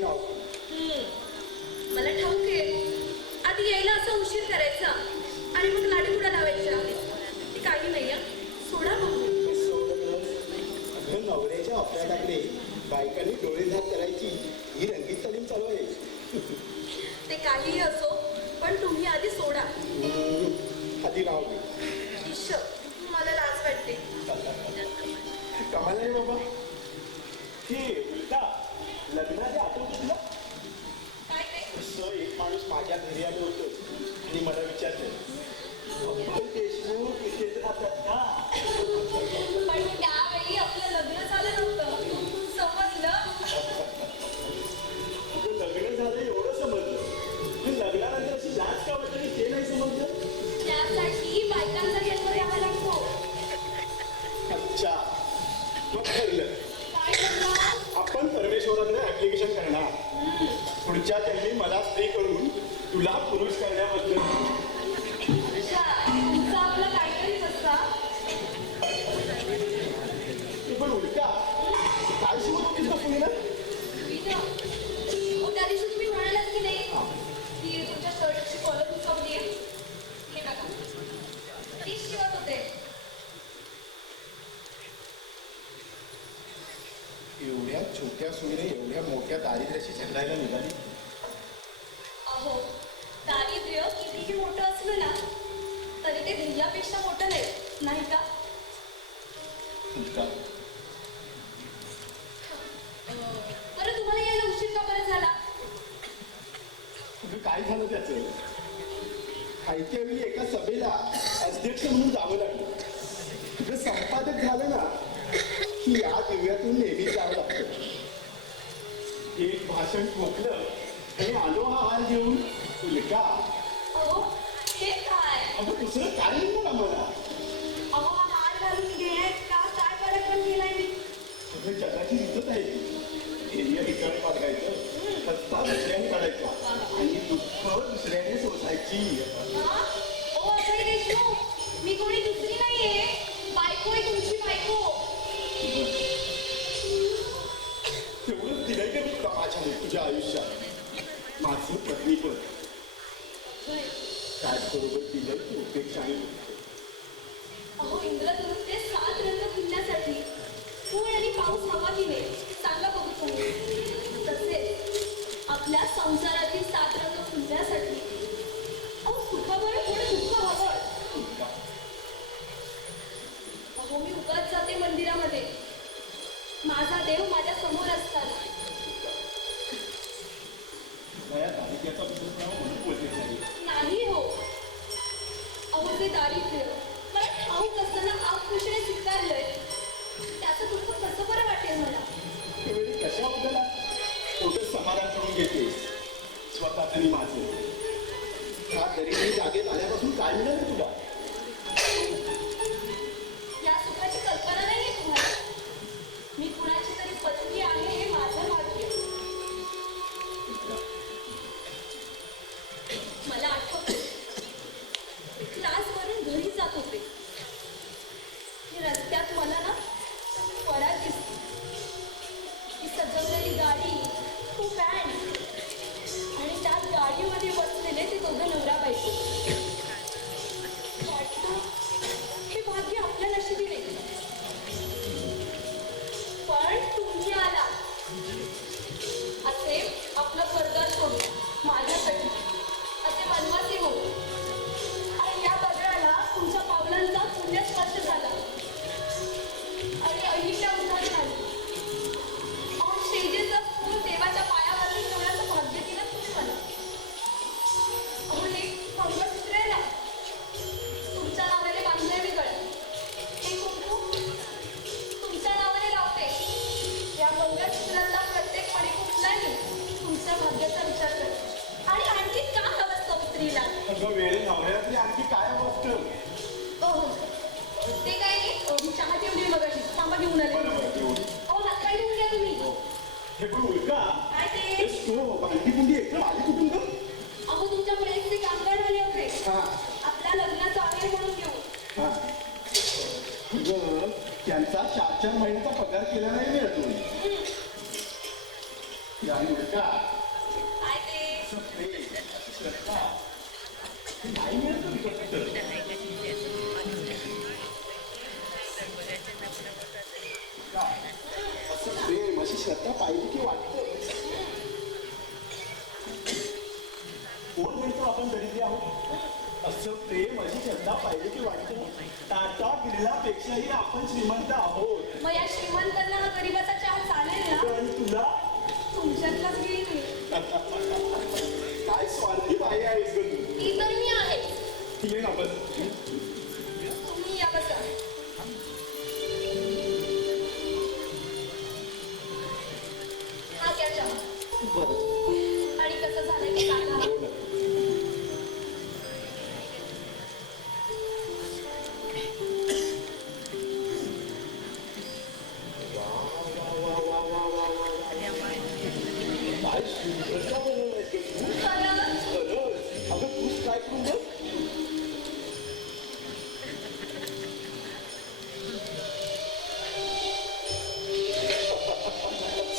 माझी नाव. मला ठाऊक आहे. आधी यायला असं उशीर करायचा आणि मग लाडीगुडा लावायचा. ते काही नाही. सोडा बघू. अगं नवऱ्याच्या आपल्याकडे बायकांनी डोळे झाक करायची ही रंगीत तालीम चालू आहे. ते काहीही असो, पण तुम्ही आधी सोडा. आधी नाव घे. ईश्वर, मला लाज वाटते. कमाल आहे बाबा. हे उलटा लग्नाच्या आठवत तुला काय ते? असं एक माणूस माझ्या घरी आलं होतं आणि मला विचारलं, देशमुख इथेच राहतात का? पण त्यावेळी आपलं लग्न झालं नव्हतं. समजलं? तुझं लग्न झालं एवढं समजलं, पण लग्नानंतर अशी लाज का वाटली ते नाही समजलं. त्यासाठी बायकांचा जन्म द्यावा लागतो. अच्छा, मग ठरलं. काय करणार? आपण परमेश्वराकडे ऍप्लिकेशन करणार. पुढच्या त्यांनी मला स्त्री करून तुला पुरुष करण्याबद्दल. अच्छा, तुमचा आपला काहीतरीच असता. पण उलटा काय शिकवत होतीस का पुण्याला? त्या दिवशी तुम्ही म्हणालात की नाही की तुमच्या शर्टची कॉलर दुखावली आहे. हे बघा, तीच शिवत होते. एवढ्या छोट्या सुईने एवढ्या मोठ्या दारिद्र्याशी झगडायला निघाली. अहो, दारिद्र्य कितीही मोठं असलं ना तरी ते ध्येयापेक्षा मोठं नाही का? उलटा बरं, तुम्हाला यायला उशीर का बरं झाला? काय झालं त्याचं? आयत्या वेळी एका सभेला अध्यक्ष म्हणून जावं लागलं. तुझं संपादक झालं ना की या दिव्यातून नेहमी जावं लागतं. एक भाषण ठोकलं आणि आलो हा हार घेऊन. उलटा अहो, हे काय? अगं दुसरं काय नाही बघा मला. अहो, हा हार घालून घेण्यात का काय फरक पण केलाय मी? सगळं जगाची इज्जत आहे ती. एरिया ठिकाणी बघायचं, सत्ता दुसऱ्याने काढायचा आणि दुःख दुसऱ्याने सोसायची. ओ अजय देशमुख, मी कोणी दुसरी नाहीये. बायको आहे तुमची, बायको. तेवढं दिलंय का मी तुला माझ्या तुझ्या आयुष्यात? माझं पत्नीपद त्याचबरोबर दिलंय की उपेक्षा आणि अहो, इंद्रधनुष ते 7 रंग फिरण्यासाठी पूर आणि पाऊस हवा की नाही सांगा बघू तुम्ही. तसेच आपल्या संसारातील 7 रंग फिरण्यासाठी अहो सुखाबरोबर थोडं दुःख हवं. अहो, मी उगाच जाते मंदिरामध्ये. माझा देव माझ्या समोर असतात. या दारिद्र्याचा विषय म्हणून बोलले नाही हो. अहो, ते दारिद्र्य मला ठाऊक असताना आपुषेने स्वीकारलंय. त्याचं दुःख कसं बरं वाटेल मला? त्यावेळी कशाबद्दल थोडं समाधान करून घेते स्वतःच आणि माझं. हा दरिद्री जागेत आल्यापासून काय मिळालं तुला? या सुखाची कल्पना नाहीये तुम्हाला. मी कुणाची तरी पत्नी आहे हे माझं भाग्य. मला आठवतं, क्लासवरून घरी जात होते. रस्त्यात मला ना फळा दिसली. ती सजवलेली गाडी, तो बँड आणि त्या गाडीमध्ये बसलेले ते दोघं नवरा बायको. वाटतं हे भाग्य आपल्या नशिबी नाही. पण तुम्ही आला असे आपलं घरदार सोडून माझ्यासाठी असे वनवासी हो. आणि या बदलाला तुमच्या पावलांचा पुण्यस्पर्श झाला आणि अहिल्या उधार झाली. अहो, शेजेचं फूल देवाच्या पायावरती ठेवण्याचं भाग्य दिलं तुम्ही मला. अहो, हे मंगळसूत्र आहे ना, तुमच्या नावाने बांधलंय मी गळ्यात. हे कुंकू तुमच्या नावाने लावते. या मंगळसूत्रातला प्रत्येक मणी कुठलाही तुमच्या भाग्याचा विचार करते. आणि आणखी का हवं असतं स्त्रीला? अगं वेळ नवऱ्यातली आणखी काय वस्तू? हो, ते काय नाही. मी चहा ठेवली मगाशी, थांबा घेऊन आले. अहो, हात काय घेऊन घ्या तुम्ही. हे पण उलका काय ते? भांडी कुंडी एकदम आली कुठून ग? अहो, तुमच्या प्रेसचे कामगार आले होते. हा आपल्या लग्नाचा आहेर म्हणून घेऊन. हा त्यांचा 4-4 महिन्याचा पगार केला नाही मिळत. आणि उलटा काय ते असं प्रेम, असं श्रद्धा हे नाही मिळत ना विकत. काय? असं प्रेम अशी श्रद्धा पाहिजे की वाटतं. कोण म्हणतो आपण दरिद्री आहोत? असं प्रेम अशी श्रद्धा पाहिजे की वाटतं. टाटा बिर्लापेक्षाही आपण श्रीमंत आहोत. मग या श्रीमंतांना हा गरिबाचा चहा चालेल ना? आणि तुला तुमच्यातलाच घेईन मी. काय स्वार्थी बाई आहेस ग तू. ती तर मी आहे. ये ना बस. तुम्ही या बसा. हा घ्या चहा. बरं. आणि कसं झालंय ते सांगा. हो ना. काय सुंदरता बनवलंय ग तू. खरंच? खरंच. अगं तूच काय करून बघ.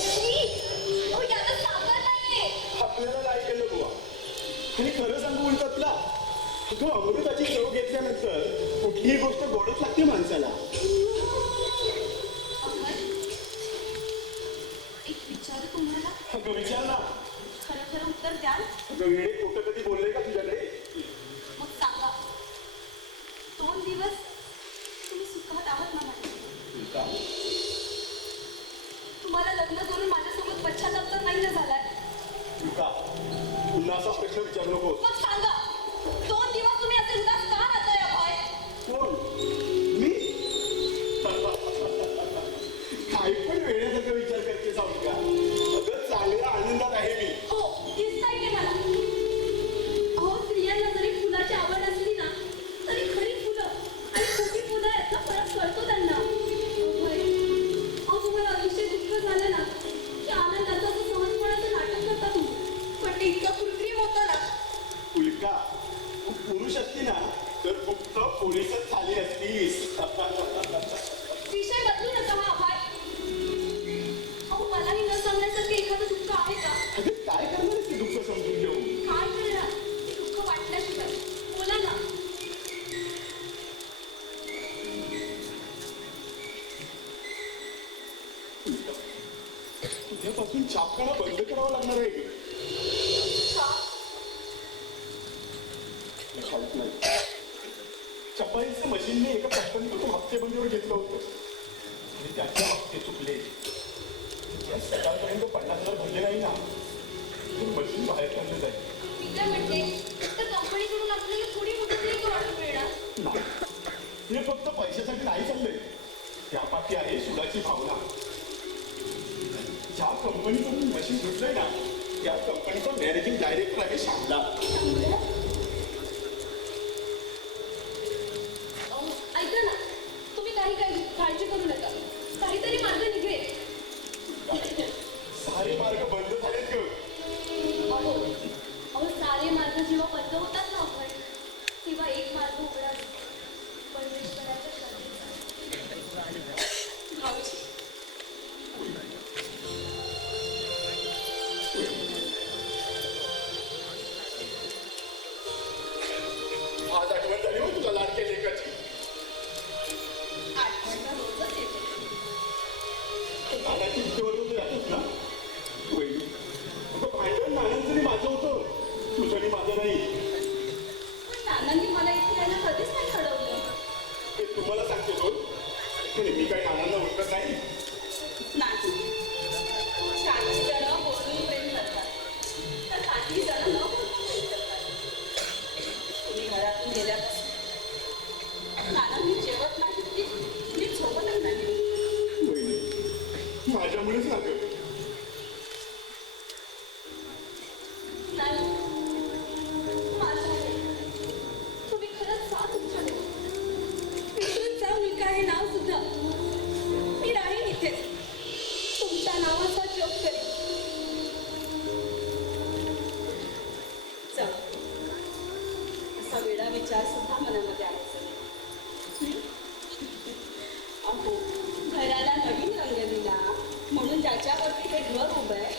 छी! अहो, याला साखर नाहीये. आपल्याला नाही केलं बुवा. आणि खरं सांगू उलटतला अगं अमृताची चव घेतल्यानंतर कुठलीही गोष्ट गोडच लागते माणसाला. अमर, एक विचारू तुम्हाला. अगं विचार ना. खरं खरं उत्तर द्याल? अगं वेळे खोटं कधी बोलले का तुझ्याकडे. मग सांगा. 2 दिवस तुम्ही सुखात आहात ना माझ्या? का? तुम्हाला लग्न करून माझ्यासोबत पश्चाताप तर नाही ना झालाय? का पुन्हा असा प्रश्न विचारू नको. मग सांगा. 2 दिवस तुम्ही असे उदास का राहताय अभय? कोण मी. काय पण वेळेसारखा विचार करते जाऊ का. अगं चांगल्या आनंदात आहे मी. हो, दिसतंय ते मला. अहो, स्त्रियांना जरी फुलाची आवड असली ना तरी खरी फुलं आणि खोटी फुलं यातला फरक कळतो त्यांना. अभय, अहो तुम्हाला आयुष्य दुःख झालं ना की आनंदाचं असं सहजपणाचं नाटक करता तुम्ही. पण ते इतकं कृत्रिम होतं ना. उल्का तू पुरुष असती ना तर फक्त पोलीसच झाली असतीस. विषय बदलू नका हा अभय. अहो मलाही न सांगण्यासारखं एखादं दुःख आहे का? अगं काय करणार आहेस ते दुःख समजून घेऊन. काय करणार ते दुःख वाटल्याशिवाय? बोला ना. उद्यापासून छापखाना बंद करावा लागणार आहे ग. का? ठाऊक नाही. छपाईचं मशीनने एका कंपनीकडून हप्तेबंदीवर घेतलं होतं आणि त्याचे हप्ते चुकले. या सकाळपर्यंत 50,000 भरले नाही ना तर मशीन बाहेर काढलं जाईल. मी काय म्हणते, तर कंपनीकडून आपल्याला थोडी मदत नाही का वाटून मिळणार? नाही हे फक्त पैशासाठी नाही चाललंय. त्यापाठी आहे सुडाची भावना. ज्या कंपनीकडून मशीन घेतलंय ना त्या कंपनीचा मॅनेजिंग डायरेक्टर आहे श्यामला. अहो, ऐका ना, तुम्ही काही काळजी करू नका. काहीतरी मार्ग निघेल. सारे मार्ग बंद झालेत ग. अहो, अहो सारे मार्ग जेव्हा बंद होतात ना आपण तेव्हा एक मार्ग उघडा असतो. परमेश्वराच्या श्रद्धेचा. भाऊजी, आज आठवण झाली हो तुला लाडक्या लेकाची. आठवण तर रोजच येते. नानाची इथेवरून राहतोस ना वहिनी. अगं भांडण नानांचं आणि माझं होतं तुझं आणि माझं नाही. पण नानांनी मला इथे यायला कधीच नाही घडवलं. ते तुम्हाला सांगतो तो. आणि मी काही नानांना ओळखत नाही. नाही. काही जण बोलून प्रेम करतात तर काही जण न बोलून प्रेम करतात. तुम्ही घरातून गेल्यापासून नानांनी जेवत नाही की मी झोपतच नाही. वहिनी माझ्यामुळेच ना गं. नाही, माझं आहे. तुम्ही खरंच जा तुमच्याकडे. विसरून जा उल्का हे नाव सुद्धा. मी राहीन इथेच. तुमच्या नावाचा जप करेन. जाऊ. असा वेडा विचार सुद्धा मनामध्ये आणायचा नाही. अहो, घराला नवीन रंग दिला म्हणून ज्याच्यावरती हे घर उभं आहे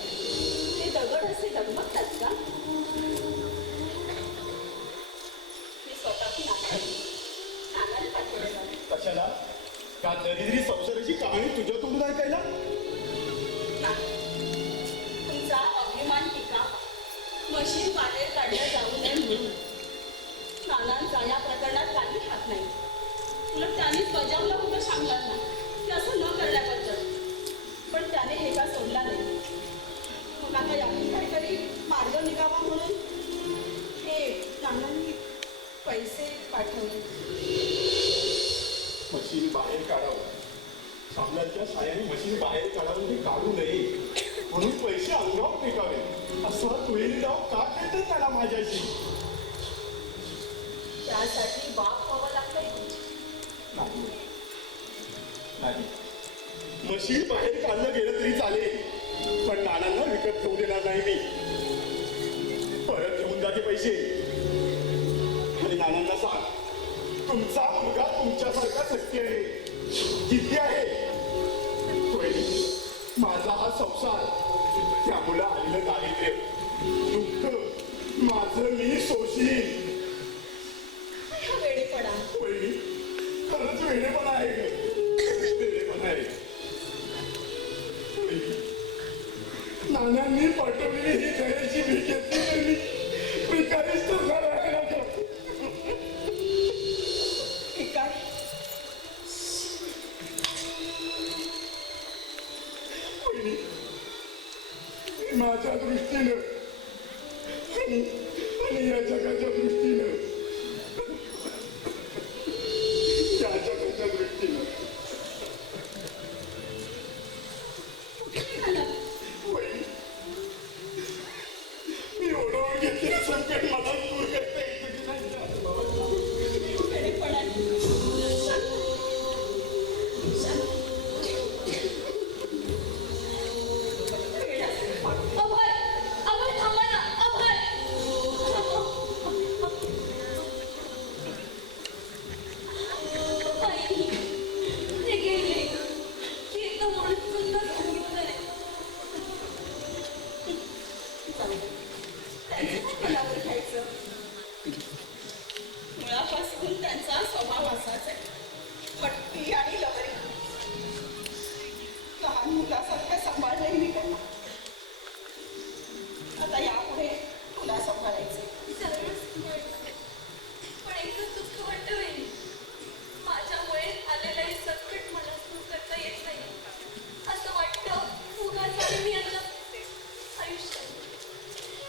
या दरिद्री संसाराची कहाणी तुझ्या तोंडून ऐकायला? नाही. तुमचा अभिमान टिका मशीन बाहेर काढल्या जाऊ नये म्हणून. नानांचा या प्रकरणात काही हात नाही. उलट त्यांनीच बजावलं होतं सांगताना की असं न करण्याबद्दल. पण त्याने हे का सोडला नाही. मग आता यातून काहीतरी मार्ग निघावा म्हणून हे नानांनी पैसे पाठवले. मशीन बाहेर काढावं, सामनाच्या साह्याने मशीन बाहेर काढावं, ते काढू नये म्हणून पैसे अंगावर फेकावे असा तुळी डाव का खेळतात त्याला माझ्याशी? त्यासाठी बाप व्हावं लागतंय. नाही नाही, मशीन बाहेर काढलं गेलं तरी चालेल, पण नानांना विकत घेऊ देणार नाही मी. परत घेऊन जा ते पैसे आणि नानांना सांग, तुमचा मुलगा तुमच्यासारखा सत्य आहे, जिद्दी आहे. माझा हा संसार, त्या मुला आलेलं दारिद्र्य दुःख माझं मी सोशीन. वेडेपणा. खरंच वेडेपणा आहे, वेडेपणा आहे. नानांनी पाठवलेली ही दयाची भीक घेतली तर मी काहीच करणार आहे ना. माझ्या दृष्टीनं आणि या जगाच्या दृष्टीनं, या जगाच्या दृष्टीनं मी ओढवून घेतलेलं संकट मला दूर करता येतं की नाही? मुळापासून त्यांचा स्वभाव असाच आहे, पट्टी आणि लहरी. लहान मुलासारखं सांभाळलंय मी त्यांना. आता यापुढे तुला सांभाळायचं. पण एकच दुःख वाटतं वहिनी, माझ्यामुळे आलेलं हे संकट मला दूर करता येत नाही. असं वाटतं उगाच आले मी यांना आयुष्यात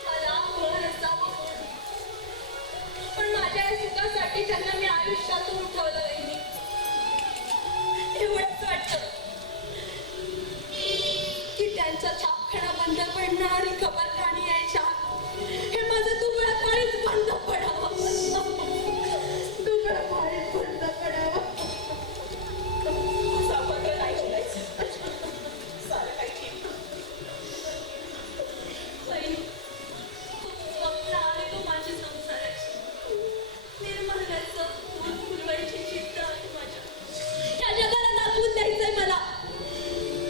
मला मुळं नसावं म्हणून. पण माझ्या या सुखासाठी त्यांना मी आयुष्यातून उठवलं वहिनी. एवढंच वाटतं की त्यांच्या छापखाना बंद पडणारी खबरदारी यायच्या हे माझं दुबळं पाणीच बंद पडावं. दुबळं पाणीच बंद पडावं. सापडलं नाही बोलायचं. सारं काही ठीक. वहिनी, स्वप्न आले तो माझी संसाराची. निर्मळाचं फुल फुलवायची चित्त आहे माझ्या. या जगाला दाखवून द्यायचंय मला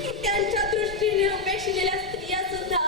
की त्यांच्या दृष्टीने उपेक्षलेल्या स्त्रिया सुद्धा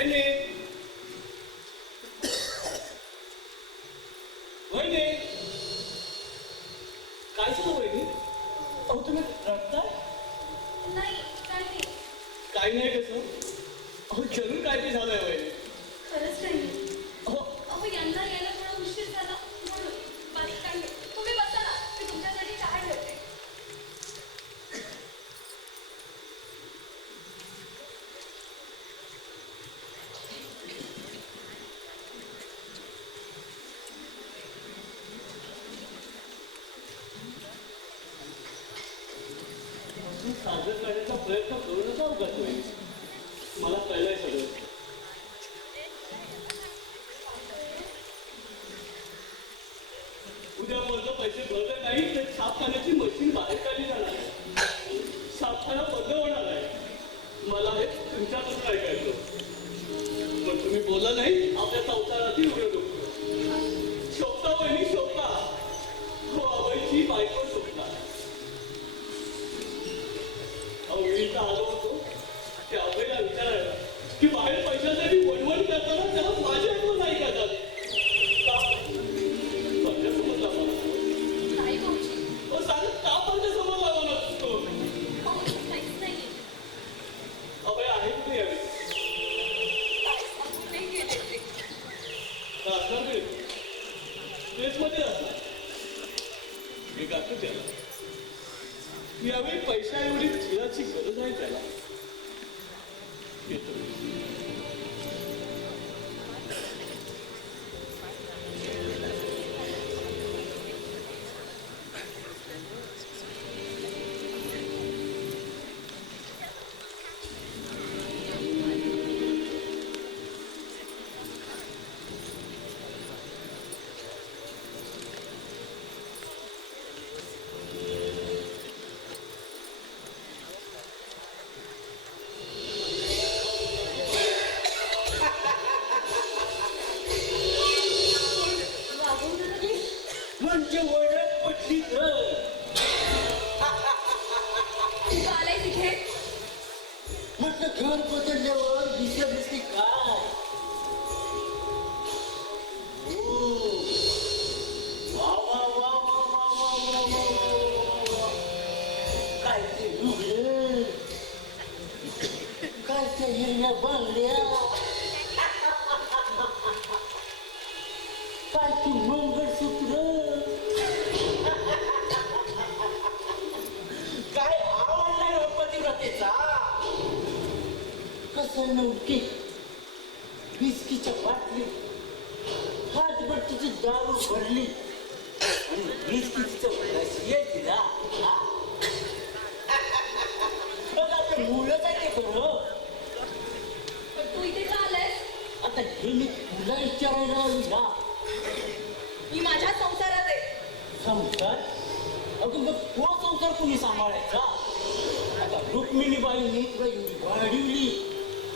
वहिनी वहिनी काय झालं वहिनी? अहो तुम्ही रडताय? नाही काय नाही काही नाही कसं? अहो जरूर काय ते झालंय वहिनी. खरंच काही नाही अहो अहो यांना यायला थोडा उशीर झाला म्हणून बाकी काही नाही तुम्ही बसा ना मी तुमच्यासाठी चहा ठेवते साजर करण्याचा प्रयत्न करू नका उगाच वहिनी. मला कळलंय सगळं. उद्यापर्यंत पैसे भरले नाही तर छापखान्याची मशीन बाहेर काढली जाणार आहे. छापखाना बंद होणार आहे. मला हे तुमच्यापासून ऐकायचं. पण तुम्ही बोलला नाही आपल्या संसारातील उघड नको. शोभता वहिनी शोभता. हो आवडीची बायको शोभता. अहो मी इथं आलो होतो त्या अभयला विचारायला की बाहेर पैशासाठी वणवण करताना त्याला माझी आठवण नाही करतात. पंचासमोर लावा नाही भाऊजी सांग का पंचासमोर लावा नसतो. अहो काहीच नाही अभय आहे कुठे यावे काय सांगून नाही गेले ते का असणार ते प्रेसमध्ये असणार. मी गातो त्याला यावेळी पैशा एवढी चिराची गरज आहे त्याला. येतो वागून झालं की म्हणजे ओळख पटली तर तू का आलाय तिथे म्हटलं घर बदलल्यावर विसरलीस की काय? हो. वा वा वा वा वा वा वा वा वा वा. काय ते लुगडं, काय त्या हिरव्या बांगड्या, काय तू मंगळसूत्र, काय आवडला पतिव्रतेचा. कसं नव्हती विस्कीच्या बाटली हातभर तिची दारू भरली आणि विस्कीची कशी येते ना. बघ आता मुलंच आहे ते खरं. पण तू इथे का आलायस आता हे मी तुला विचारायला आलो ना. मी माझ्या संसारात आहे संसार? अगं मग तो संसार कोणी सांभाळायचा? आता रुक्मिणीबाईंनी तुला एवढी वाढवली,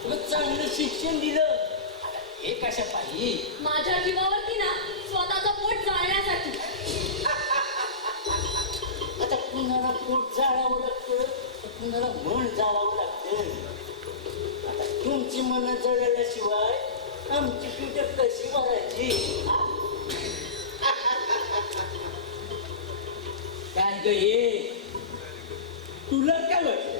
तुला चांगलं शिक्षण दिलं, आता हे कशा पाहिजे? माझ्या जीवावरती ना स्वतःचं पोट जाळण्यासाठी आता कुणाला पोट जाळावं लागतं तर कुणाला मन जाळावं लागतं. आता तुमची मन जळल्याशिवाय आमची पीठ कशी भरायची? हा? काय ग ये तुला काय वाटतं?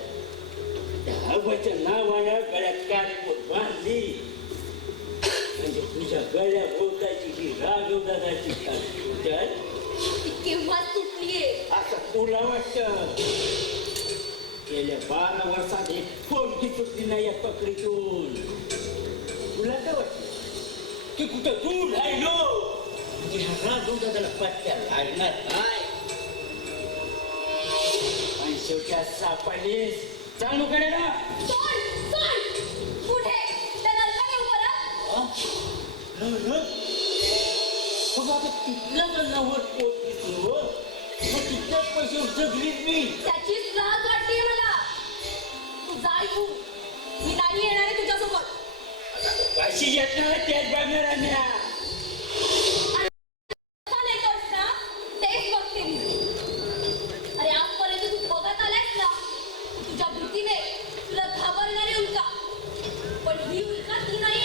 दहाबाच्या नावानं गळ्यात काळीपोत बांधली म्हणजे तुझ्या गळ्या भोवताची ही राघव दादाची ती केव्हाच तुटलीये असं तुला वाटतं? गेल्या 12 वर्षात एक कोणती सुटली नाही या पकडीतून. तुला काय वाटतं की कुठं दूर राहिलो की हा राघव दादाला पत्त्या लागणार काय? आणि शेवटी आज सापडलीस चालू करायला. सोड सोड कुठे त्या नरकात येऊ परत बघ आता तिथल्या जणांवर पोट दिसलो मग तिथल्याच पैसे जगलीत मी. त्याचीच लाज वाटते मला तू जा इथून मी नाही येणार आहे तुझ्यासोबत पैसे येत नाही त्याच बघणार आम्ही. का नाही करत ना तेच बघते मी अरे आजपर्यंत तू बघत आलायस ना तुझ्या भीतीने तुला घाबरणारी उल्का पण ही उल्का ती नाही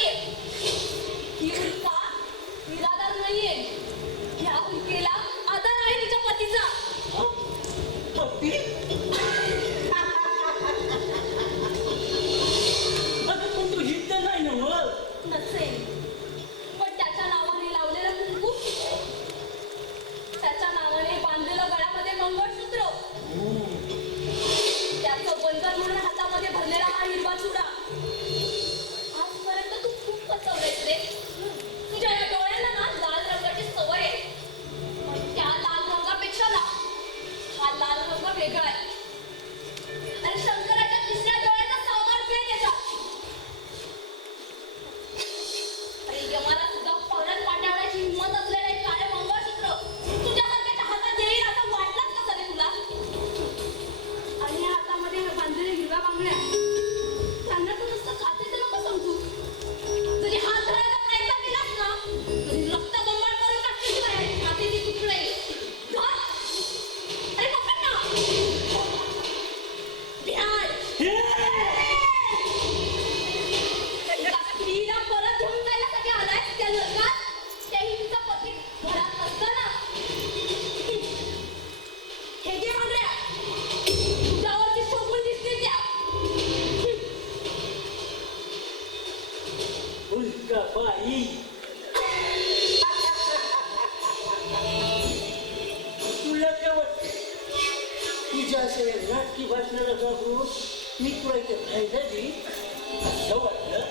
स्त्रीला परत घेऊन जायसाठी आलाय त्या नरकात तेही तिचा पती घरात असताना हे जे मांडल्या तुझ्यावरती शोभून दिसते त्या उलका बाई तुला काय वाटतं तुझ्या असे नाटकी भाषणाला जाऊ मी तुला इथे फायदा देईन असं वाटलं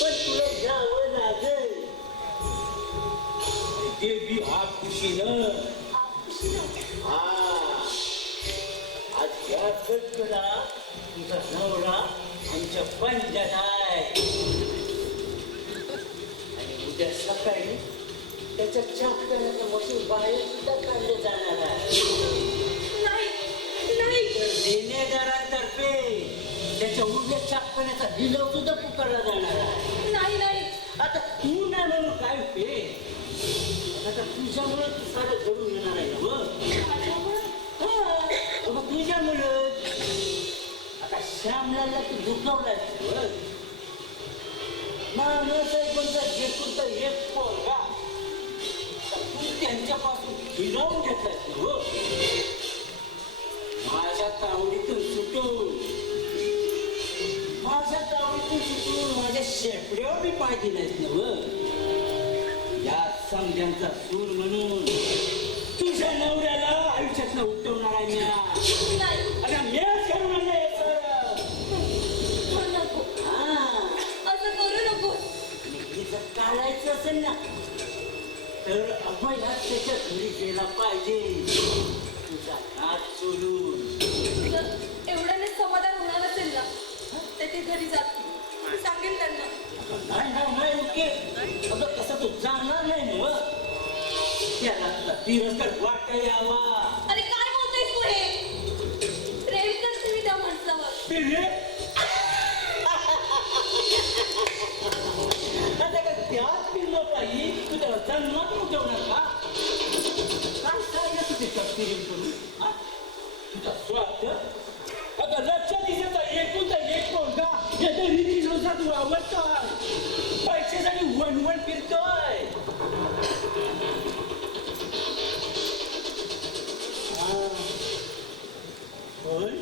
पण तुला जावं लागेल देवी हा खुशीनं हा आज या गटला तुझा नवरा आमच्या पंजात आहे आणि उद्या सकाळी त्याच्या चाकण्याचं मशीन बाहेर सुद्धा काढलं जाणार आहे नाही नाही तर देणेदारांतर्फे त्याच्या उद्या चाकण्याचा लिलाव सुद्धा पुकारला जाणार आहे नाही नाही आता तू नाही म्हणून काय उपयोग आता तुझ्यामुळे तू सारं घडून येणार आहे ना मग तुझ्यामुळं आता श्यामलाला तू दुखावलाय नानासाहेबांचा जेकुलता एक पोरगा तू त्यांच्यापासून हिरावून घेतलाय हो माझ्या तावडीतून सुटून माझ्या शेपड्यावर मी पाय दिलायस ना या समजांचा सूर म्हणून तुझ्या नवऱ्याला आयुष्यात उठवणार आहे म्या आता म्याच करून आणलंय नको असं करू नको जर काढायचं असेल ना तर अभयला त्याच्या घरी गेला पाहिजे तुझा हात सोडून जर एवढ्याने समाधान होणार असेल ना तर ते घरी जातील मी सांगेन त्यांना नाही ओके अगं कसं तू जाणार नाही ना त्याला तिरस्कार वाटा यावा अरे काय बोलतोयस तू हे प्रेम करते मी त्या माणसावर आता का त्याच पिल्लो पाहिजे तू त्याला जन्मात उठवणार का काय सांगा तुझे प्रेम करून तुझा स्वार्थ आता लक्षात दिसत एकूणचा एक कोणता याच्या रीतीनुसार तू आवडतोय पैशासाठी वणवण फिरतोय पण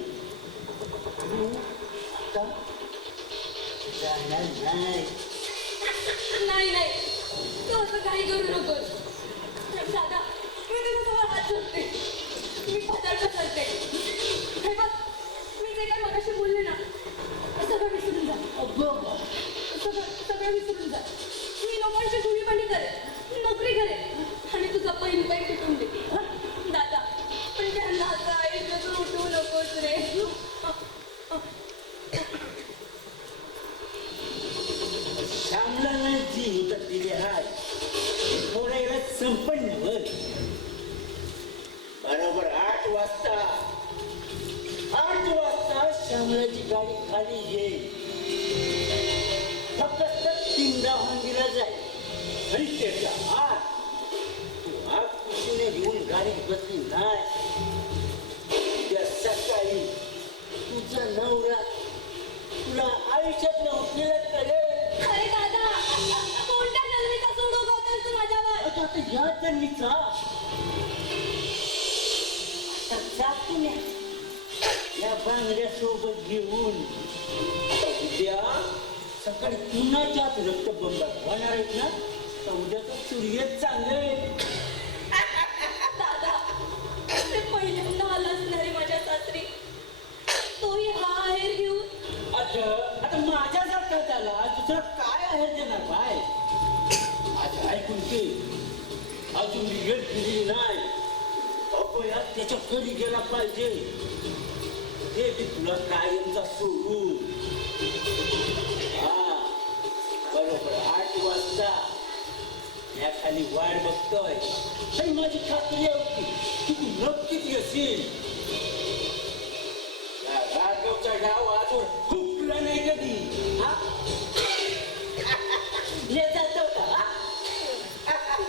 तू आता जाणार नाही नाही नाही तू असं काही करू नकोस दादा मी तुझ्या समोर हात जोडते मी पदार्थ करते हे बघ मी जे काय मगाशी बोलले ना सगळं विसरून जा सगळं विसरून जा मी लोकांची धुळीपाणी करेन नोकरी करेन आणि तुझा पैन पैन पिटून दे दादा पण त्यांना असं आयुष्य तू उठवू नकोस रे श्यामला जी मुदत दिली आहे थोड्या संपन्न होत बरोबर 8 वाजता श्यामलाची गाडी खाली येईल फक्त 3 होंडीला जाईल आणि त्याचा हात तू हात खुशीने घेऊन गाडीत बसली नाही त्या सकाळी तुझा नवरा तुला आयुष्यात उठलेला कळेल अरे दादा कोणत्या जन्मीचा सूड उगवतोस तू माझ्यावर आता या जन्मीचा आता जातो मी या बांगड्या सोबत घेऊन आता उद्या सकाळी पुन्हाच्याच रक्तबंबात होणार आहेत ना तर उद्याचं सूर्य चांगले दादा ते पहिल्यांदा आला असणारे माझ्या सासरी तोही हा आहेर घेऊन आता माझ्या सारखा त्याला दुसरं काय आहे देणार बाय आज ऐकून की अजून मी वेळ दिली नाही अपयात त्याच्या घरी गेला पाहिजे ते बी तुला कायमचा सोडून हा बरोबर 8 वाजता या खाली वाट बघतोय आणि माझी खात्री आहे की तू नक्कीच येशील राघवचा डाव आजवर हुकला नाही कधी हा ले जातो का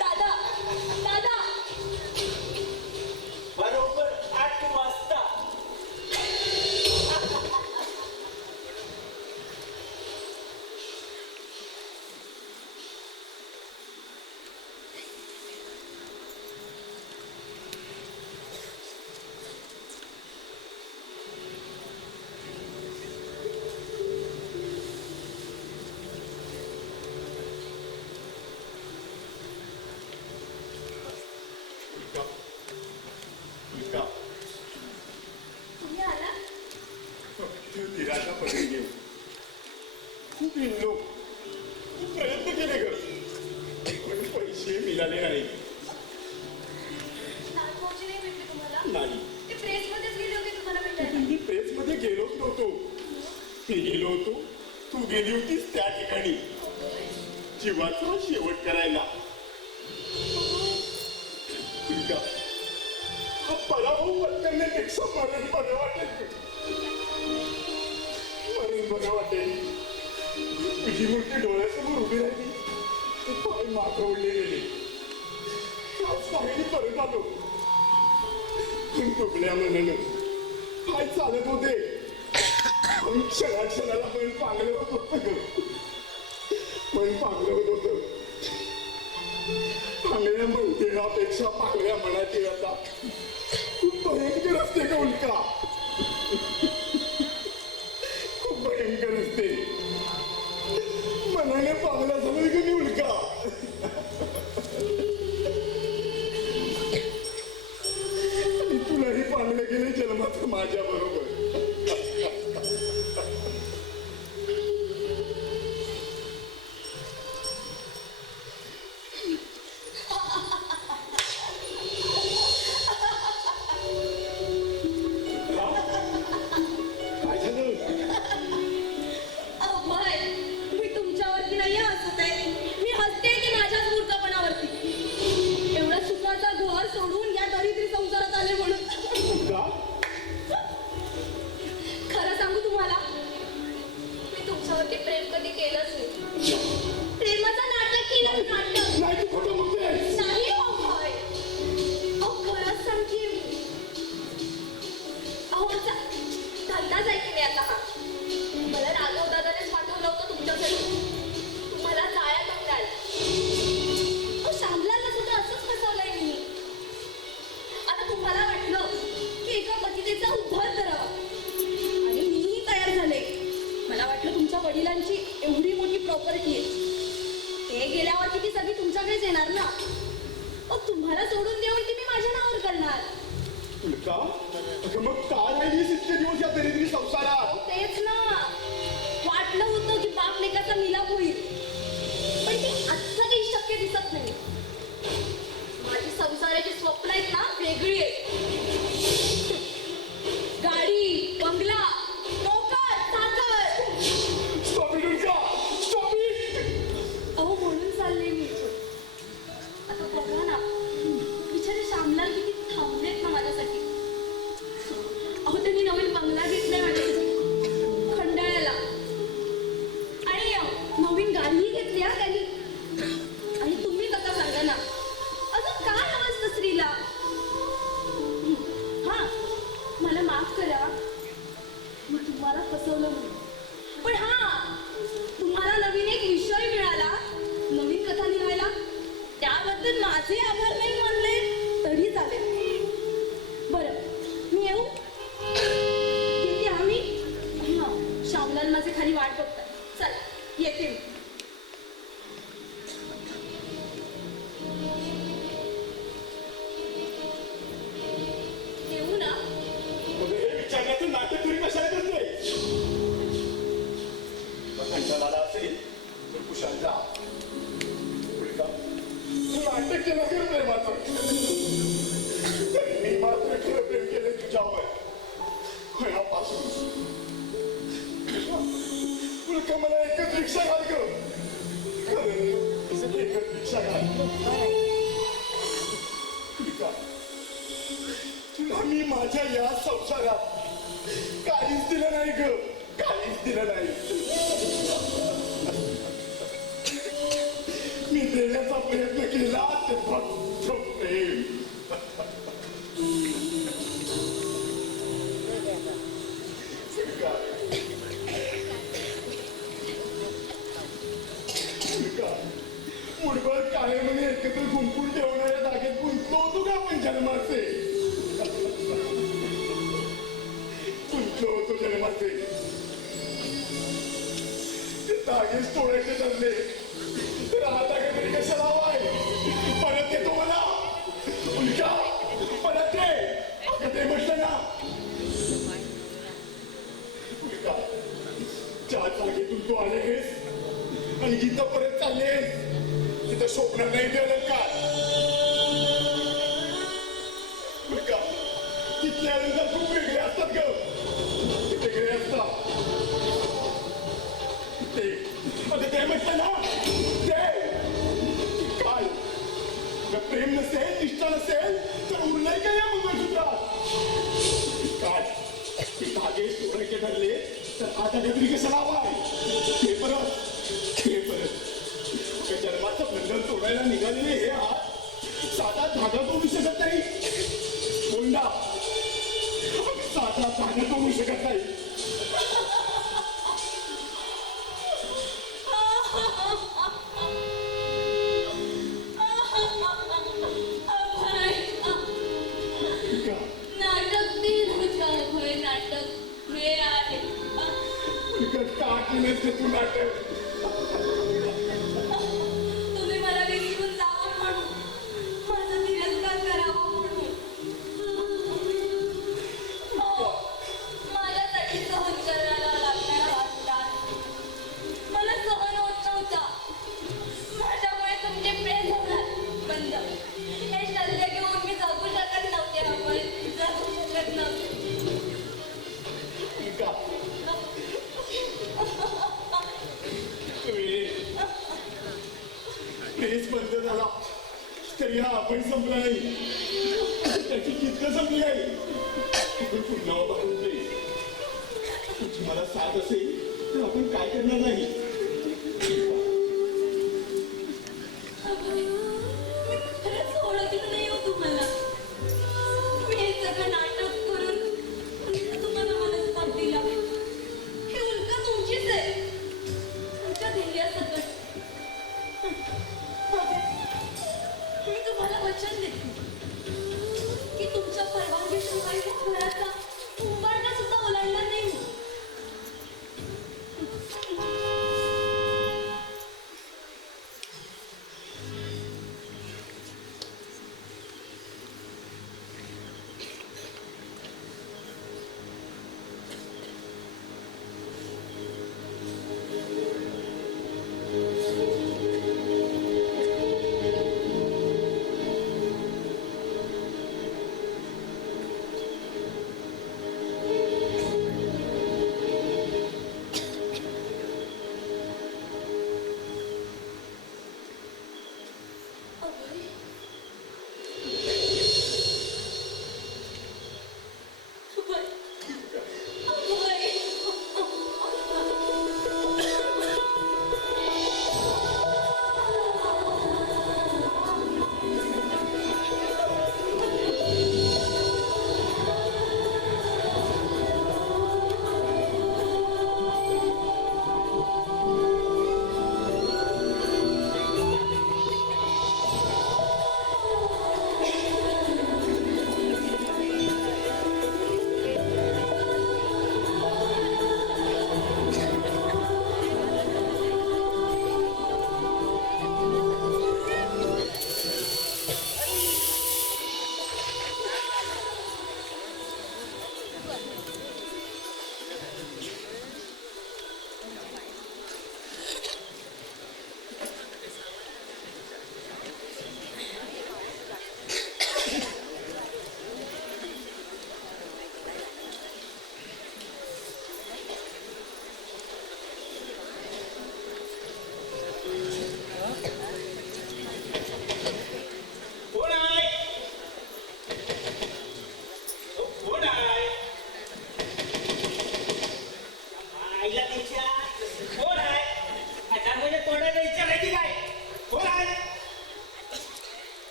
दादा दादा बरोबर खूप हिंडलो, खूप प्रयत्न केले ग, पण पैसे मिळाले नाही. नागभाऊजी नाही भेटले तुम्हाला? नाही, ते प्रेसमध्येच गेले होते तुम्हाला भेटायला. मी प्रेसमध्ये गेलोच नव्हतो. मी गेलो होतो, तू गेली होतीस त्या ठिकाणी जीवाचा शेवट करायला. तुला हा पराभव पत्करण्यापेक्षा मरण बरं वाटेल. मरण बरं वाटेल. तुझी मूर्ती डोळ्यासमोर उभी राहिली, ते पाय मागे ओढले गेले. आज काही परत आलो, पण दुबळ्या मनानं काय चालत होते, पण क्षणाक्षणाला मन पांगलं होत ग. मन पांगलं होत होतं. पांगळ्या मंदिरापेक्षा पांगळ्या मनाची व्यथा खूप भयंकर असते का उलका, खूप भयंकर असते. मनाने पांगला झालं की उलका. आणि तुलाही पांगले गेले जन्मात माझ्या बरोबर. काय झालं? अभय, मी तुमच्यावरती नाही हसत आहे, मी हसते की माझ्याच मूर्खपणावरती. एवढं सुखाचं घर सोडून या दरिद्री संसारात आले म्हणून. का? खरं सांगू तुम्हाला, मी तुमच्यावरती प्रेम कधी केलंच नाही. प्रेमाचं नाटक केलं. नाटक नाही, तू खोटं बोलतेस. नाही अभय. अहो खरंच सांगते मी. अहो आमचा धंदाच आहे की नाही आता हा. मला राघव दादानेच पाठवलं होतं तुमच्यासाठी. तुम्हाला जाया करणार. अहो श्यामलालला सुद्धा असंच फसवलंय मी. आता तुम्हाला वाटलं की एका पतितेचा उद्धार करावा आणि मीही तयार झाले. मला वाटलं तुमच्या वडिलांची एवढी मोठी प्रॉपर्टी आहे, ते गेल्यावरती ती सगळी तुमच्याकडेच येणार ना. तुम्हाला सोडून देऊन ती मी माझ्या नावावर करणार. तुलका, अगं मग का राहिलीस इतके दिवस या दरिद्री संसारात? तेच ना, वाटलं होतं की बाप लेकाचा मिलाप होईल, पण ते आजचं काही शक्य दिसत नाही. माझी संसाराची स्वप्न आहेत ना वेगळी आहेत. गाडी, बंगला, नोकर, चाकर. Stop it, तुलका! Stop it! अहो म्हणून चालले मी इथून. आता बघा ना, बिचारे श्यामलाल किती थांबलेत ना माझ्यासाठी. अहो त्यांनी नवीन बंगला घेतलाय माझ्यासाठी खंडाळ्याला, आणि नवीन गाडीही घेतली हा त्यांनी. आणि तुम्हीच आता सांगा ना, अजून काय हवं असतं स्त्रीला? हा, मला माफ करा, मी तुम्हाला फसवलं म्हणून. पण हा, तुम्हाला नवीन एक विषय मिळाला, नवीन कथा लिहायला, त्याबद्दल माझे आभार नाही मानले तरी चालेल. बरं, मी येऊ? किती आम्ही? हा, श्यामलाल माझे खाली वाट बघतात. चल येते मी. येऊ ना? मग हे विचारण्याचं नाटक तुम्ही कशाला करतोय? कंटाळा आला असेल तर कुशाल जा. तुलका, तू नाटक केलं खरं प्रेमाचं, तर मी मात्र खरं प्रेम केलं तुझ्यावर मनापासून. तुलका, मला एकच रिक्षा घाल ग. खरं, एकच रिक्षा घाल. तुलका, तुला मी माझ्या या संसारात काहीच दिलं नाही ग, काहीच दिलं नाही. मी देण्याचा प्रयत्न केला ते फक्त प्रेम. तुलका, तुलका, मुठभर काळेमध्ये एकत्र गुंफून ठेवणाऱ्या जागेत गुंतलो होतो का आपण जन्माचे? गुंतलो होतो जन्माचे. ते धागेच तोडायचे ठरले तर हा धागा तरी कशाला हवाय? परत येतो मला. उलटा परत ये. अगं ते म्हटलं ना, उलटा ज्या जागेतून तू आले आहेस जिथं परत चालले तिथं शोभणार नाही ते अलंकार. बरं का? तिथले अलंकार खूप वेगळे असतात ग. ते वेगळे असतात. ते आता ते म्हटलं ना ते काय जर प्रेम नसेल निष्ठा नसेल तर उरलंय का या मंगळसूत्रात? काय ते धागे तोडायचे ठरले तर आता गजरी कशाला हवाय? हे परत जन्माचं बंधन तोडायला निघालेले हे हात साधा धागा तोडू शकत नाही. कोंडा साधा धागा तोडू शकत नाही. नाटक नाटक हे आहे. का केलं तू नाटक? तुम्ही मला विसरून जावं म्हणून, माझा तिरस्कार करावा म्हणून. माझ्यासाठी सहन करायला लागणारा हा त्रास मला सहन होत नव्हता. माझ्यामुळे तुमचे प्रेम होणार बंद. हे शल्य घेऊन मी जगू शकत नव्हते. आपण जगू शकत नव्हते. प्रेस बंद झाला तरी हा आपण संपला नाही. त्याची कितकं संपली आहे. पुन्हा वाढून प्रेस तुझी मला साथ असेल तर आपण काय करणार नाही. मी खरंच ओळखलं नाही हो तुम्हाला. मी हे सगळं नाटक करून तुम्हाला मनस्ताप दिला. ही उल्का तुमचीच आहे. तुमच्या ध्येयासकट. मी तुम्हाला वचन देते की तुमच्या परवानगीशिवाय घराचा उंबरठा सुद्धा ओलांडणार नाही मी.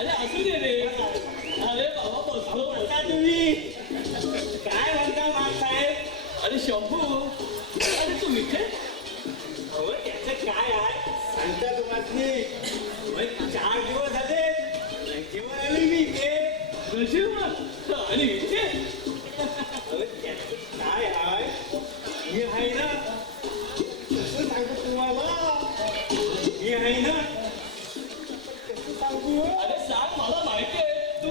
अरे असू दे रे. अरे बाबा बसलो. तुम्ही काय म्हणता माणसाहेब? अरे शंभू, अरे तू इथे? अहो त्याचं काय आहे सांगता तुम्हाला. 4 दिवस झाले जेवण आले मी इथे. नशीब आणि इथे अहो त्याचं काय आहे मी आहे ना. कसं सांगतो तुम्हाला मी आहे ना. कसं सांगू. अरे सांग, मला माहिती आहे तू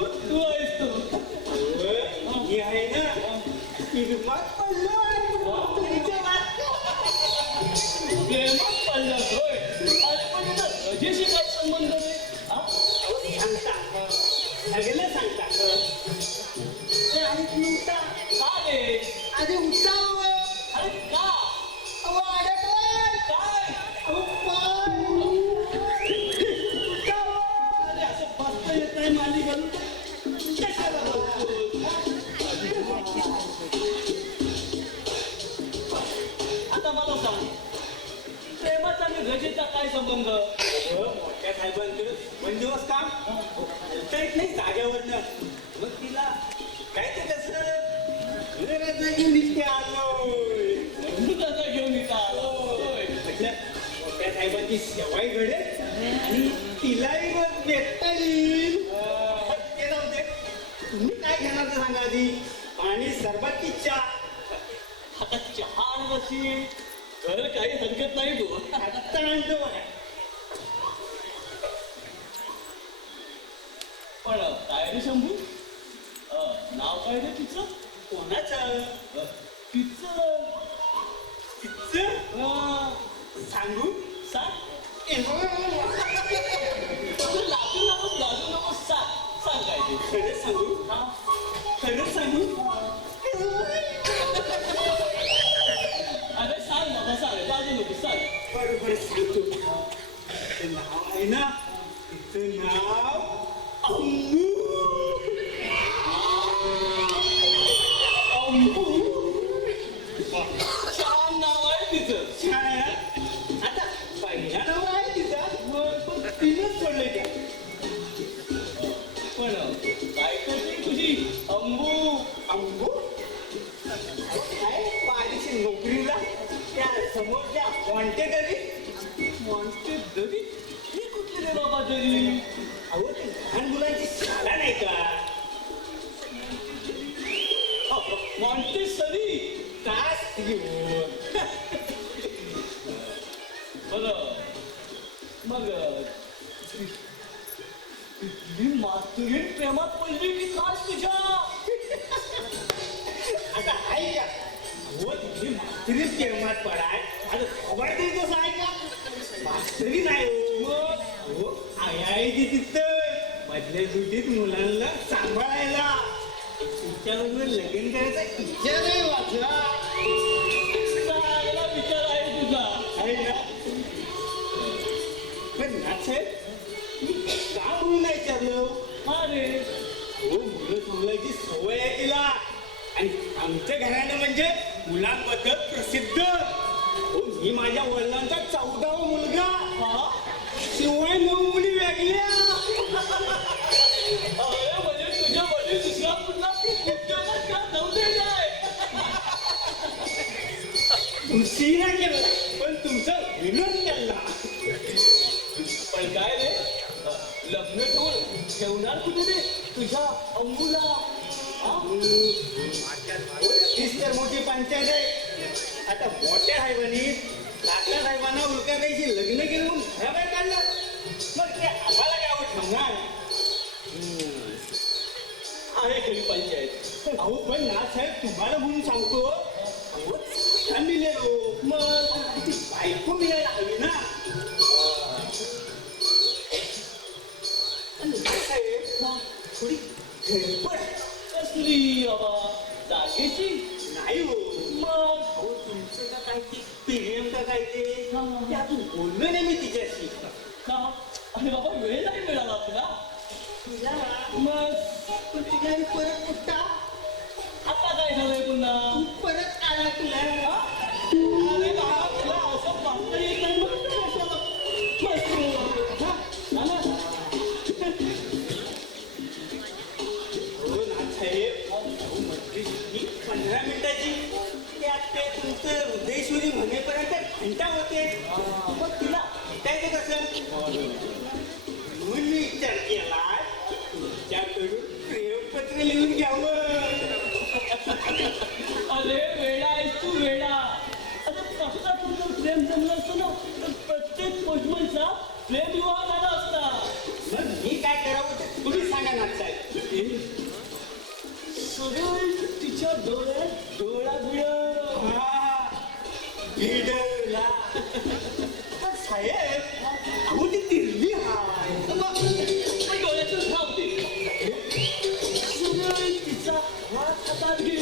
धनलक्ष्मीचा काय संबंध? मोठ्या साहेबांकडे 1 दिवस काम हलता येत नाही जाग्यावरनं. मग तिला काय ते कसं घराचं घेऊन इथे आलोय. त्याचा घेऊन इथं आलो. म्हटलं मोठ्या साहेबांची सेवाही घडेल आणि तिलाही मग भेटता येईल. ते जाऊ दे, तुम्ही काय घेणार ते सांगा आधी. पाणी सरबत की चहा? आता चहा आणशी तर काही हरकत नाही तू. आत्ता आणतो बघा. पण काय रे शंभू, नाव काय रे तिचं? कोणाचं? तिचं तिचं सांगू? सांग. लाजू नकोस सांग काय ते. खरंच सांगू? खरंच सांगू? अरे सांग बाबा, सांग, लाजू नकोस सांग. बरोबर सांगतो. तिचं नाव आहे ना, तिचं नाव अम्मू. छान नाव आहे तिचं. छान आहे ना? आता पहिला नाव आहे तिचं, पण तिनंच सोडलं त्या. पण काय करते तुझी अंबू? अम्मू काय पाहिजे नोकरीला त्या समोरच्या कॉन्टेटरी म्हणते दरी ही कुठली रे बाबा दरी? अहो ते लहान मुलांची शाळा नाही का? म्हणते सरी. तास घेऊन बरं मग तिथली मातुरीन प्रेमात पडली की काय तुझ्या? आता आहे का? अहो तिथली मास्तरी प्रेमात पडाय आता खबर तरी कसं आहे का? मास्तरी नाही हो. हो आहे की तिथं मधल्या सुट्टीत मुलांना सांभाळायला. तिच्याबरोबर लगीन करायचा विचार आहे माझा. चांगला विचार आहे तुझा. आहे ना? पण नाचे का म्हणून नाही विचारलं? हा रे, हो मुलं सांभाळायची सवय आहे तिला. आणि आमच्या घराणं म्हणजे मुलांबद्दल प्रसिद्ध. हो मी माझ्या वडिलांचा 14वा मुलगा. हा? शिवाय 9 मुली वेगळ्या. अरे म्हणजे तुझ्या वडील दुसरा पुन्हा उद्योगात का नव्हते काय? उशिरा केला पण तुमचा विनोद केला. पण काय रे, लग्न ठेवणार कुठे रे तुझ्या अंबूला? हा? तीच तर मोठी पंचायत आहे. आता मोठ्या साहेबांनी काका साहेबांना उलकाबाईची लग्न केलं म्हणून घराबाहेर काढलं. मग ते आम्हाला काय ठेवणार? आहे खरी पंचायत. अहो पण ना साहेब तुम्हाला म्हणून सांगतो. अहो का मिळेलो मग ती बायको मिळायला हवी ना. पण ना साहेब थोडी घरपड कसली बाबा जागेची? नाही हो. मग अहो तुमचं का काय ते प्रेम का काय ते त्यातून बोललो नाही मी तिच्याशी. का? अरे बाबा वेळ नाही मिळाला तुला. तुला मग पण तुला हे परत कुठता आता काय झालंय पुन्हा? परत आला तुला. अरे बाबा तुला असं पाहता येत नाही मग कशाला? मस्त. हा? झालं? हो ना साहेब. अहो म्हटली सुट्टी 15 मिनिटाची. त्यात ते तुमचं हृदयश्वरी म्हणेपर्यंत घंटा होते. मग तुला भेटायचं कसं? म्हणून मी विचार केला तुमच्याकडून प्रेमपत्र लिहून घ्यावं. अरे वेडा आहेस तू वेडा. अरे कसं तुमचं प्रेम जमलं असतं ना तर प्रत्येक पोस्टमनचा प्रेम विवाह झाला असता. मग मी काय करावं ते तुम्ही सांगा ना साहेब. सगळं तिच्या डोळ्यात डोळा भिड. भिडला. पण साहेब अहो ती तिरली हाय. डोळ्यातून धावते. सगळं तिचा हात हातात घे.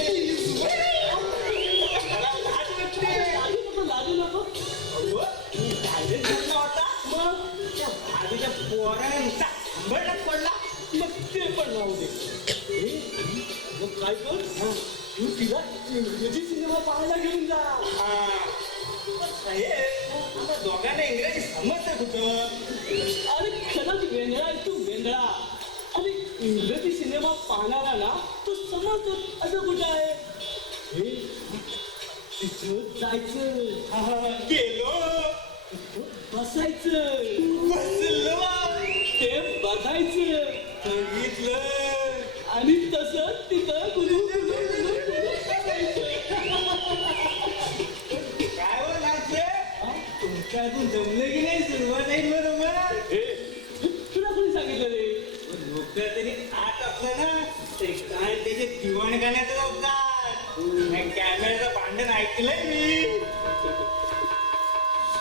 मला लाज वाटते. लाजू नको. अहो, मी गाडीत बसला होता. मग त्या भाजीच्या पोराने नुसता सांभाळण्यात पडला. मग ते पण राहू दे. मग काय कर, तू तिला इंग्रजी सिनेमा पाहायला घेऊन जा. पण साहेब आम्हा दोघांना इंग्रजी समजतं कुठं? अरे खरंच वेंगळा आहे तू वेंगळा. अरे इंग्रजी सिनेमा पाहणारा ना तो समजतो असं कुठं आहे. हे तिथं जायचं, गेलो बसायचं, बसलो ते बघायचं बघितलं आणि तसंच तिथं गुलू गुलू गुलू गुलू करायचं. काय हो नाचले तुमच्या अजून जमलं की नाही सुरुवात आहे बरोबर हे तुला कोणी सांगितलं रे. लोक तरी आत असलं ना ते काय त्याचे दिवाण गाण्याचं जातात कॅमेऱ्याचं भांडण ऐकलंय मी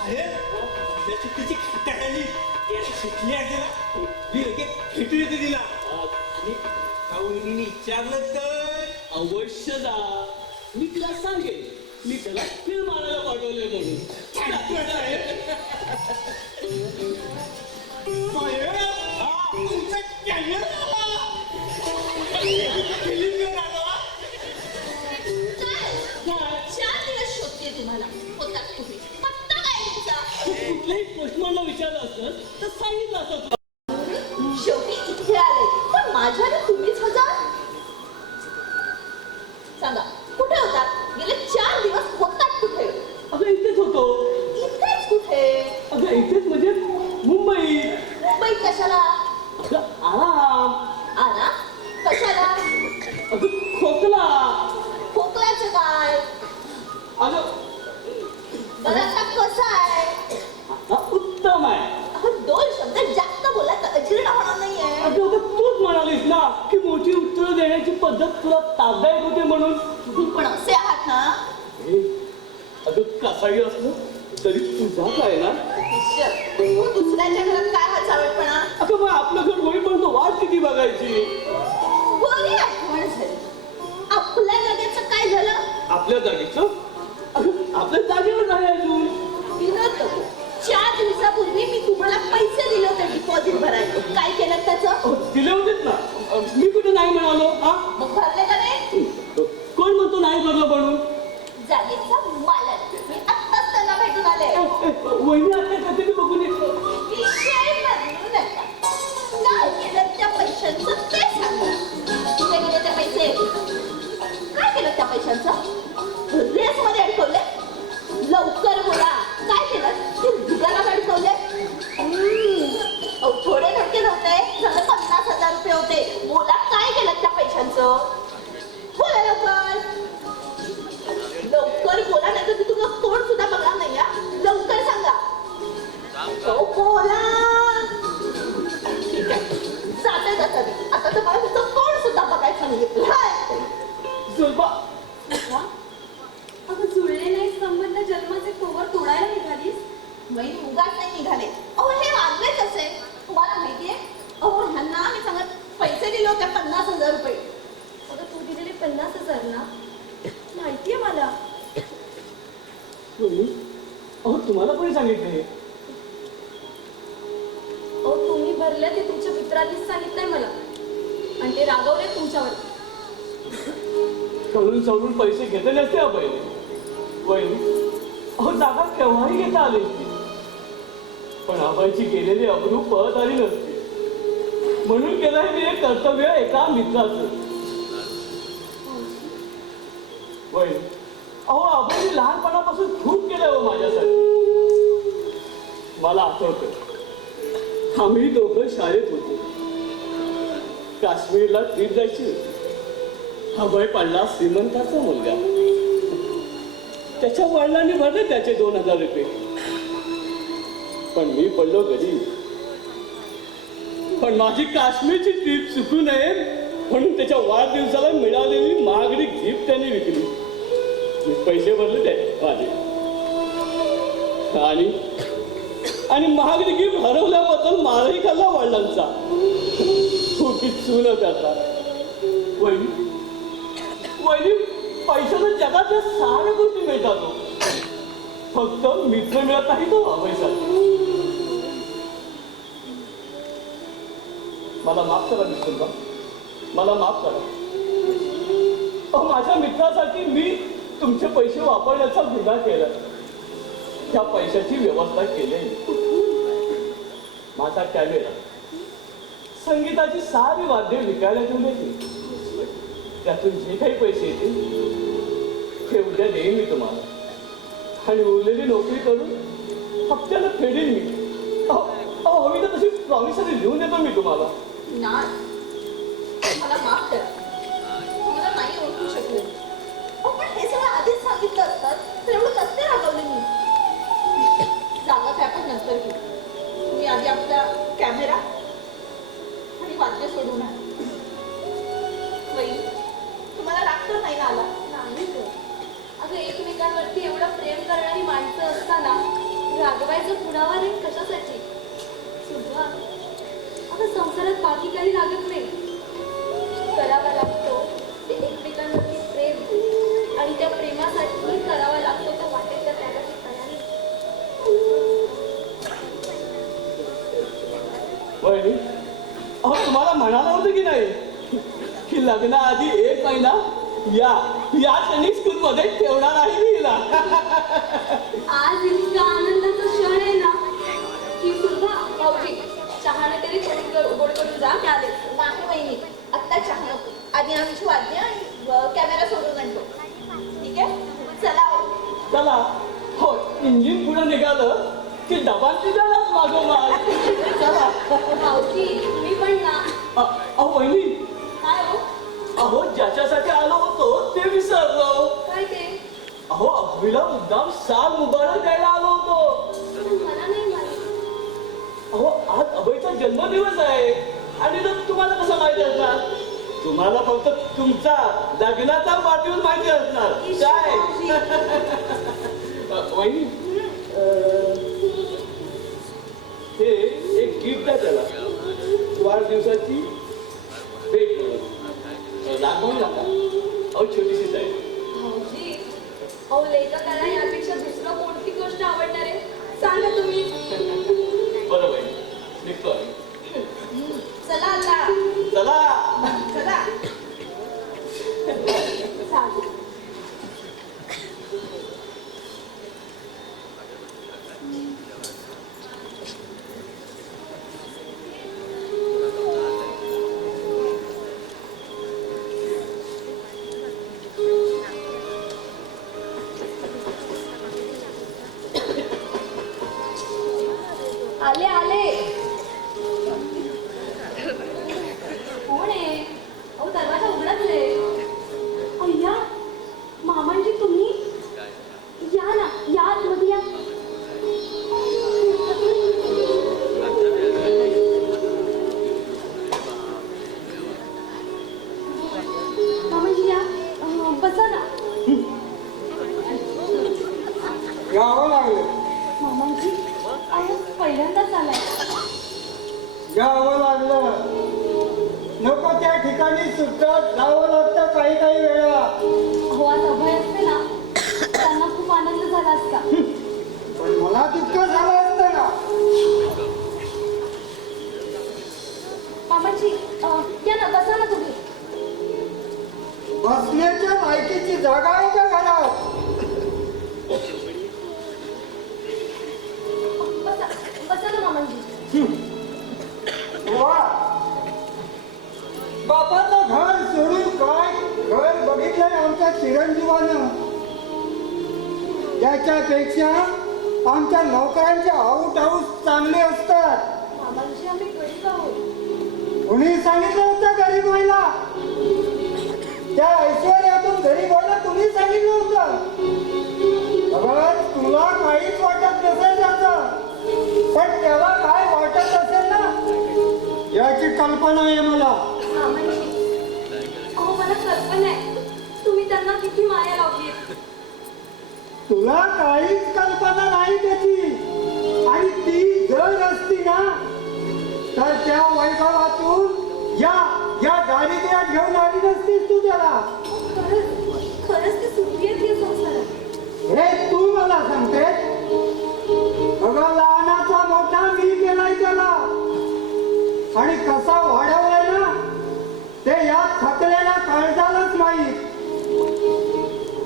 अरे त्याची तिची खट्टाखाली शिकली असेल ना मी लगेच भेटू येते तिला आणि काऊनी विचारलं तर अवश्य जा. मी तिला सांगेन मी त्याला फिल्म मारायला पाठवले म्हणून. तुमचा कॅमेरा चार दिवस शोधते तुम्हाला होतात तुम्ही पत्ता काय तुमचा कुठल्याही पोस्टमॅनला विचारलं असतं तर सांगितलं असतं. शेवटी इथे आले पण माझ्याने तुम्हीच हजर सांगा कुठे होतात गेले 4 दिवस होतात कुठे अगं इथेच होतो. इथेच कुठे अगं इथेच म्हणजे मुंबईत. मुंबईत कशाला अगं आराम. आना कशाला अगं खोकला. खोकल्याचं काय अगं बरं आता कसं आहे हा उत्तम आहे. अहो 2 शब्द जास्त बोला तर अजीर्ण होणार नाहीये अगं तूच म्हणालीस ना की मोठी उत्तरं देण्याची पद्धत तुला ताब्या येत होते म्हणून. तुम्ही पण असे आहात ना हे, अगं कसाही असलं तरी तुझा काय ना. ईश्वर, दुसऱ्याच्या घरात काय हा चावटपणा अगं मग आपलं घर होईपर्यंत वाट किती बघायची. बरी आठवण झाली आपल्या जागेचं काय झालं आपल्या जागेचं अगं आपल्या जागेवर नाही अजून. विनोद नको 4 दिवसापूर्वी मी तुम्हाला पैसे दिले होते डिपॉझिट भरायला काय केलं त्याचं अहो, दिले होतेच ना. मी कुठे नाही म्हणालो. हा मग भरले का नाही कोण म्हणतो नाही भरलं म्हणून. जागेचा मालक मी आत्ताच त्यांना भेटून आले वहिनी आता कधी बघून येतो. विषय बदलू नका काय केलं त्या पैशांचं ते सांगा कुठे गेले ते पैसे काय केलं त्या पैशांचं रेस मध्ये अडकवले लवकर बोला काय केलं ते दुकानात अडकवले थोडे धडके नव्हते सगळे 50,000 रुपये होते बोला काय केलं त्या पैशांचं बोला लवकर लवकर बोला नाही तर मी तुझं तोंड सुद्धा बघणार नाही हा लवकर सांगा बोला ठीक आहे जाते जाता मी आता तर मला तुझं तोंड सुद्धा बघायचं नाही झुलबा अगं जुळले नाही संबंध जन्माचे कोवर तोडायला निघालीस. वहिनी उगाच नाही निघाले अहो हे वागलेच असे तुम्हाला माहितीये अहो ह्यांना मी सांगत पैसे दिले होते 50,000 रुपये अगं तू दिलेले 50,000 ना माहितीये मला. वहिनी अहो तुम्हाला कोणी सांगितलं हे. अहो तुम्ही भरले ते तुमच्या मित्रांनीच सांगितलंय मला आणि ते रागवले तुमच्यावर. कळून चढून पैसे घेतले नसते हा पहिले. वहिनी अहो जागा केव्हाही घेता आली असती पण आबाईची केलेली अब्रू पळत आली नसती म्हणून केलंय मी एक कर्तव्य एका मित्राचं. वहिनी अहो आबाईने लहानपणापासून खूप केलंय हो माझ्यासाठी. मला आठवतं आम्ही दोघं शाळेत होतो काश्मीरला ट्रिप जायची होती. अभय पडला श्रीमंताचा मुलगा त्याच्या वडिलांनी भरले त्याचे 2,000 रुपये पण मी पडलो गरीब. पण माझी काश्मीरची ट्रिप चुकू नये म्हणून त्याच्या वाढदिवसाला मिळालेली महागडी गिफ्ट त्याने विकली. मी पैसे भरले ते माझे आणि महागडी गिफ्ट हरवल्याबद्दल मारही खाल्ला वडिलांचा. खूप चून त्याचा. वहिनी पैशाला जगातल्या साऱ्या गोष्टी मिळतात हो. फक्त मित्र मिळत नाही तो पैसा. मला माफ करा विष्णुबा मला माफ करा. माझ्या मित्रासाठी मी तुमचे पैसे वापरण्याचा गुन्हा केला. मोठ्या पैशाची व्यवस्था केली. माझा कॅमेरा, संगीताची सारी वाद्य विकायला ठेवली. त्यातून जे काही पैसे येतील ते उद्या देईन मी तुम्हाला, आणि उरलेली नोकरी करून हप्त्याला फेडीन मी. हवी तर तशी प्रॉमिसरी लिहून देतो मी तुम्हाला. मला माफ करा, मला नाही ओळखू शकले. पण हे सगळं आधीच सांगितलं असतात तर एवढं नसते रागवले मी. जागा काय पण नंतर घेऊ. तुम्ही आधी आपला कॅमेरा आणि वाद्य सोडून आला. तुम्हाला राग तर नाही ना आला? नाही ग. अगं, एकमेकांवरती एवढं प्रेम करणारी माणसं असताना रागवायचं कुणावर आहे? कशासाठी? सुद्धा अगं, संसारात बाकी काही लागत नाही. करावा लागतो ते एकमेकांवरती प्रेम, आणि त्या प्रेमासाठी करावा लागतो त्या वाटेच्या त्यागाची तयारी. वहिनी, तुम्हाला म्हणालं होतं की नाही की लग्नाआधी 1 महिना या क्षणी स्कूल मध्ये ठेवणार आहे मी हिला. आज इतका आनंदाचा क्षण आहे ना की सुद्धा भाऊजी चहाने तरी थोडी गोड करून जा. मी आले. नाही वहिनी, आत्ता चहा नको. आधी आमची वाद्य आणि कॅमेरा सोडून आणतो. ठीक आहे, चला हो. चला. हो, इंजिन पुढे निघालं की डबांची जाणार मागोमाग. चला. भाऊजी तुम्ही पण ना. वहिनी, काय हो? अहो, ज्याच्यासाठी आलो होतो ते विसरलो. काय ते? अहो, अभीला मुद्दाम साल मुबारक द्यायला आलो होतो. मला नाही माहिती. अहो, आज अभयचा जन्मदिवस आहे, आणि तो तुम्हाला कसं माहिती असणार? तुम्हाला फक्त तुमचा लग्नाचा वाढदिवस माहिती असणार. काय वहिनी, हे एक गिफ्ट आहे त्याला, वाढदिवसाची भेट म्हणून. दाखवून नका. अहो, छोटीशीच आहे. भाऊजी, अहो लेखकाला यापेक्षा दुसरं कोणती गोष्ट आवडणार आहे? सांगा तुम्ही. बरोबर, निघतोय. चला आता. चला. चला. चालेल. आले आले. कोण आहे? अहो, दरवाजा उघडाच आहे. अय्या, मामांजी तुम्ही? या ना, या आतमध्ये या. मामांजी या. बसा ना. यावं लागलं. मामांजी, अहो पहिल्यांदाच आलाय. यावं लागलं. नको त्या ठिकाणी सुद्धा जावं लागतं काही काही वेळा. अहो, आज अभय असते ना, त्यांना खूप आनंद झाला असता. पण मला तितकं झालं असतं ना. मामांजी, या ना, बसा ना तुम्ही. बसण्याच्या लायकीची जागा आहे का घरात? बसा बसा ना मामांजी. वा, बापाचं घर सोडून काय घर बघितलंय आमच्या चिरंजीवानं. याच्यापेक्षा आमच्या नोकऱ्यांचे आऊट हाऊस चांगले असतात. मामांजी, आम्ही गरीब आहोत. कुणी सांगितलं होतं गरीब व्हायला? त्या ऐश्वर्यातून गरीब व्हायला कुणी सांगितलं होतं? अगं, तुला काहीच वाटत नसेल त्याचं, पण त्याला काय वाटत असेल ना, याची कल्पना आहे मला. मामांजी, अहो मला कल्पना आहे तुम्ही त्यांना किती माया लावली. तुला काहीच कल्पना नाही त्याची, आणि ती जर असती ना तर त्या वैभवातून या दारिद्र्यात घेऊन आली नसतीस तू त्याला. खरंच ते सुखी आहेत या संसारात. हे तू मला सांगते? अगं, लहानाचा मोठा मी केलाय त्याला, आणि कसा वाढवलाय ना ते या थकलेल्या काळजालाच माहीत.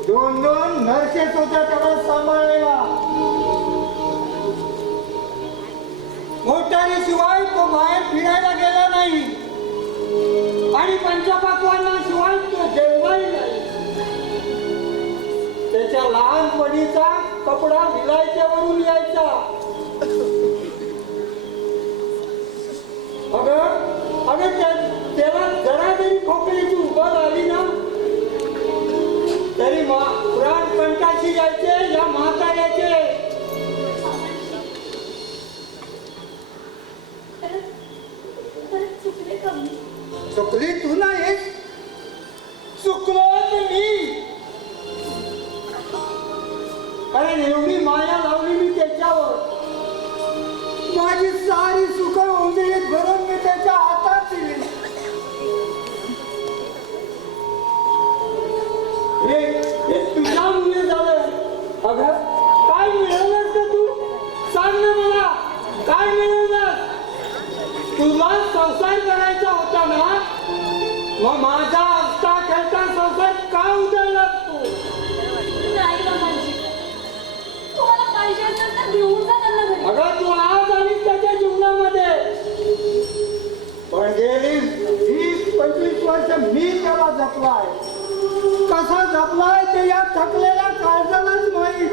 2-2 नर्सेस होत्या त्याला सांभाळायला. केल्याशिवाय तो बाहेर फिरायला गेला नाही आणि पंचपक्वान्नाशिवाय तो जेवलाही नाही. त्याच्या लहानपणीचा कपडा विलायच्यावरून यायचा. अगं त्याला जरा जरी खोकलीची उभं आली ना तरी प्राण कंटाशी जायचे या म्हाताऱ्याचे. परत चुकले का मी? चुकली तू नाही, चुकलो तर मी. कारण एवढी माया लावली मी त्याच्यावर. माझी सारी सुख उंजळीत भरून मी त्याच्या हातात दिली. हे तुझ्यामुळे झालं. अगं काय मिळवलंस का तू? सांग ना मला, काय मिळवलं? तुला संसार करायचा होता ना, मग माझा हसता खेळता संसार का उधळलास तू? नाही मामाजी, तुम्हाला पाहिजे असेल तर घेऊन जा त्यांना घरी. अगं तू आज आलीस त्याच्या जीवनामध्ये, पण गेली 20-25 वर्ष मी त्याला जपलाय. कसा जपलाय ते या थकलेल्या काळजालाच माहीत.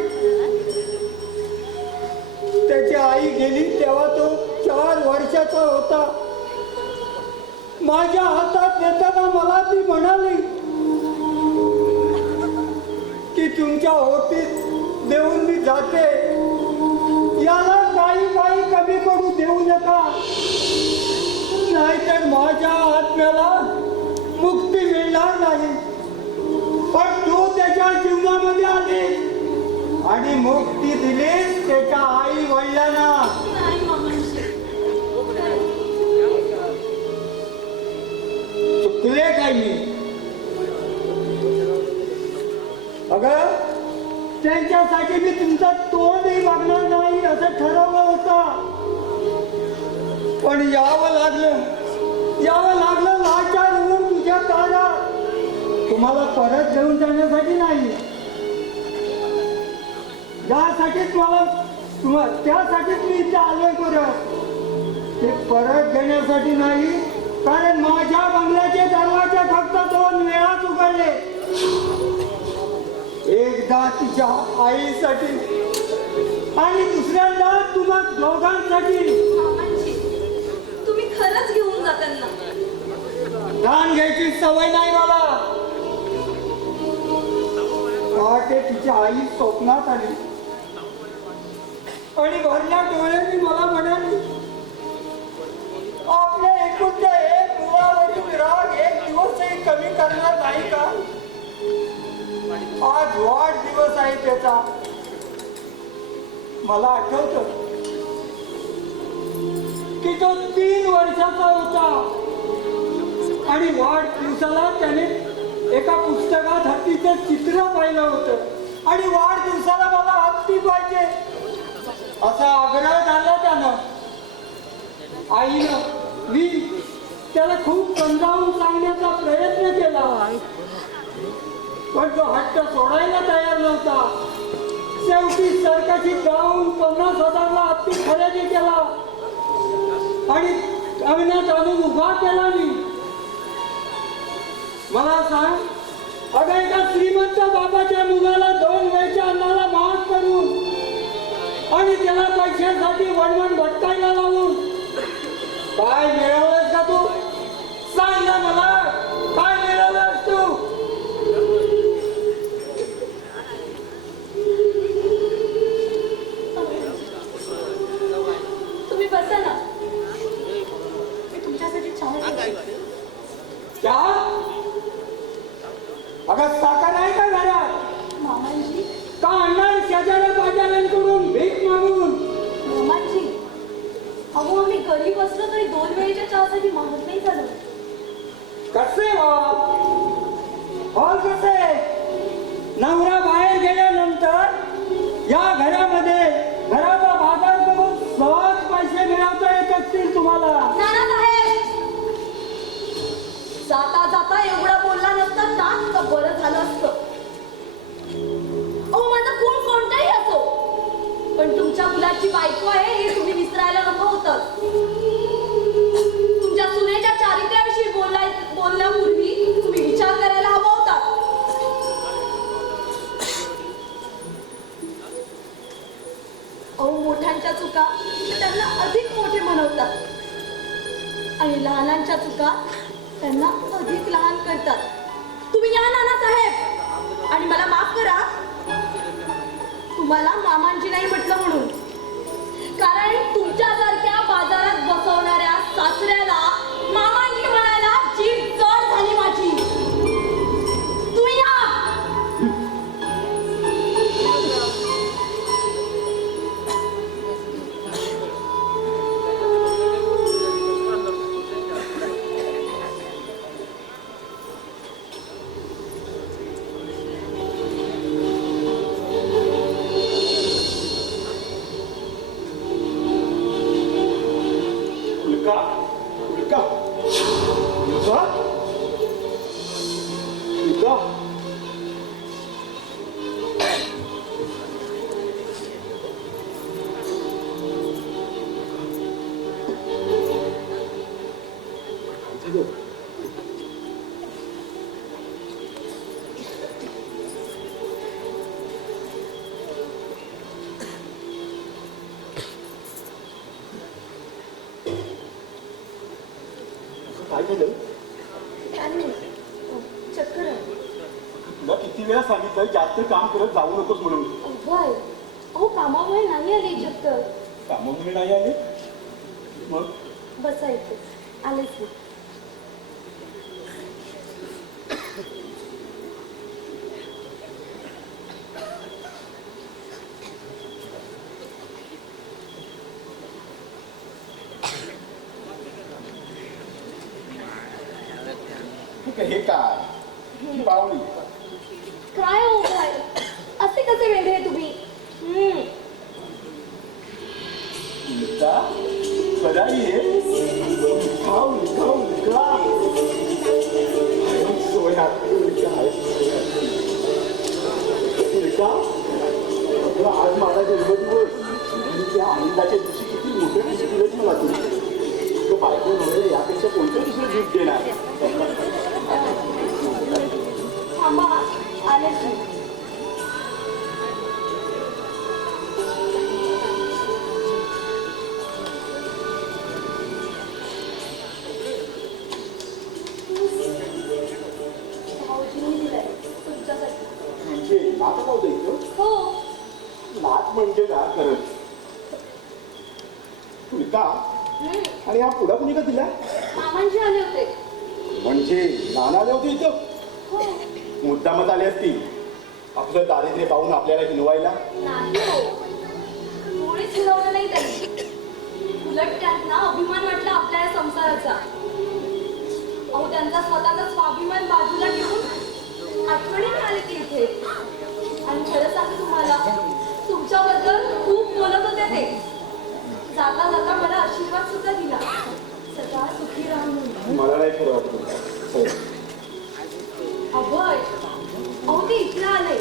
त्याची आई गेली तेव्हा तो 4 वर्षाचा होता. माझ्या हातात देताना मला ती म्हणाली की तुमच्या ओटीत देऊन मी जाते, याला काही कमी पडू देऊ नका, नाहीतर माझ्या आत्म्याला मुक्ती मिळणार नाही. पण तू त्याच्या जीवनामध्ये आली आणि मुक्ती दिलीस त्याच्या आई वडिलांना. नाही मामाजी, चुकले काय मी? अगं त्यांच्यासाठी मी तुमचा तोंडही बघणार नाही असं ठरवलं होतं, पण यावं लागलं लाचार होऊन तुझ्या दारात. तुम्हाला परत घेऊन जाण्यासाठी नाही, त्यासाठीच मी इथे आलोय. ते परत घेण्यासाठी नाही, कारण माझ्या बंगल्याचे दरवाजे फक्त 2 वेळाच उघडले. एकदा तुझ्या आईसाठी आणि दुसऱ्यांदा तुम्हा दोघांसाठी. मामाजी, तुम्ही खरंच घेऊन जा त्यांना. दान घ्यायची सवय नाही मला. पहाटे तिची आई स्वप्नात आली आणि भरल्या डोळ्यांनी मला म्हणाली, आपल्या एकुलत्या एक मुलावरील राग एक दिवसही कमी करणार नाही का? आज वाढदिवस आहे त्याचा. मला आठवतं की तो 3 वर्षाचा होता आणि वाढदिवसाला त्याने एका पुस्तकात हत्तीचं चित्र पाहिलं होतं आणि वाढदिवसाला मला हत्ती पाहिजे असा आग्रह झाला त्यानं. आईनं मी त्याला खूप समजावून सांगण्याचा प्रयत्न केला, पण तो हट्ट सोडायला तयार नव्हता. शेवटी सरकाची जाऊन 50,000ला हत्ती खरेदी केला आणि अंगणात आणून उभा केला. मी मला सांग, अगं एका श्रीमंत बाबाच्या मुलाला 2 वेळच्या अन्नाला महाग करून आणि त्याला पैशासाठी वणवण भटकायला लावून काय मिळवलंस का तू? सांग ना मला, काय मिळवलंस तू? तुम्ही बसा ना, मी तुमच्यासाठी चहा घेते. चहा? अगं साखर आहे का घरात? मामाजी, का आणणार शेजाऱ्या पाजाऱ्यांकडून भीक मागून? मामाजी, अहो आम्ही गरीब असलो तरी 2 वेळेच्या चहासाठी मागत नाही झालं. कसे हॉल कसे? नवरा बाहेर गेल्यानंतर या घराचा बाजार करून सहज पैसे मिळवता येत असतील तुम्हाला. नानासाहेब, जाता जाता एवढा बोलला नसता ना तर बरं झालं असतं. अहो माझा कोण कोणताही असो, पण तुमच्या मुलाची बायको आहे हे तुम्ही विसरायला नको होतं. चुका त्यांना अधिक मोठे बनवतात आणि लहानांच्या चुका त्यांना अधिक लहान करतात. तुम्ही या नानासाहेब आणि मला माफ करा तुम्हाला मामांजी नाही म्हटलं म्हणून, कारण तुमच्यासारख्या बाजारात बसवणाऱ्या सासऱ्याला मामांजी म्हणायला जीभ जड झाली माझी. तुम्ही या. उल्का उल्का उल्का उल्का काय झालं? चक्कर आहे. तुला किती वेळा सांगितलं जास्त काम करत जाऊ नकोस म्हणून. अभय अहो कामामुळे नाही आली चक्कर. कामामुळे नाही आले मग बसायचं आलेच नाही. हे काय ही पाहुणी काय हो काय असे कसे वेगळे तुम्ही? उल्का बधाई है उल्का उल्का उल्का I'm so happy उल्का उल्का तुला आज माझा जन्मदिवस आणि त्या आनंदाच्या दिवशी किती मोठं गिफ्ट दिलंच मला तू बायको नव्हे यापेक्षा कोणतं दुसरं गिफ्ट देणार? थांबा आलेच नाही. भाऊजींनी दिलंय तुमच्यासाठी. म्हणजे नात नव्हतं इथं हो नात म्हणजे ना खरंच उल्का आणि हा पुढा कुणी का दिला? मामांजी आले होते. म्हणजे नाना आले होते इथं हो मुद्दामच आले असतील आपलं दारिद्र्य पाहून आपल्याला हिनवायला. नाही हो कोणीच हिरवलं नाही त्यांनी. उलट त्यांना अभिमान वाटला आपल्या या संसाराचा. अहो त्यांचा स्वतःचा स्वाभिमान बाजूला ठेवून आठवणीने आले ते इथे. आणि खरं सांगू तुम्हाला तुमच्याबद्दल खूप बोलत होते ते. जाता जाता मला आशीर्वाद सुद्धा दिला सदा सुखी राहून म्हणून. मला नाही खरं वाटत. अभय अहो ते इकडे आले